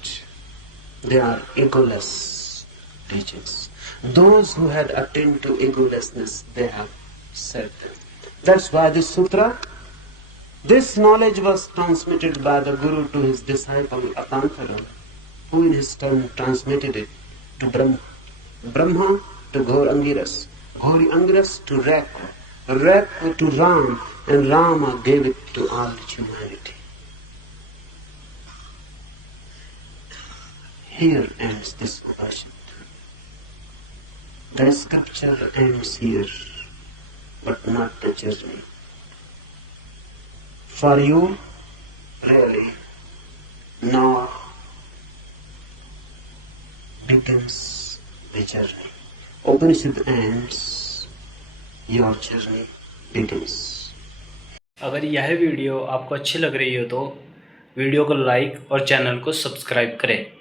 They are egoless teachings. Those who had attained to egolessness, they have said them. That's why this sutra, this knowledge was transmitted by the Guru to his disciple Atantara, who in his turn transmitted it to Brahma to Ghor Angiras, Ghori Angiras to Rakva, Rakva to Ram, and Rama gave it to all humanity. Here ends this Upanishad. The scripture ends here, but not the journey. For you, really, now begins the journey. Upanishad ends, your journey begins. अगर यह video आपको अच्छी लग रही हो तो video को like और चैनल को सब्सक्राइब करें।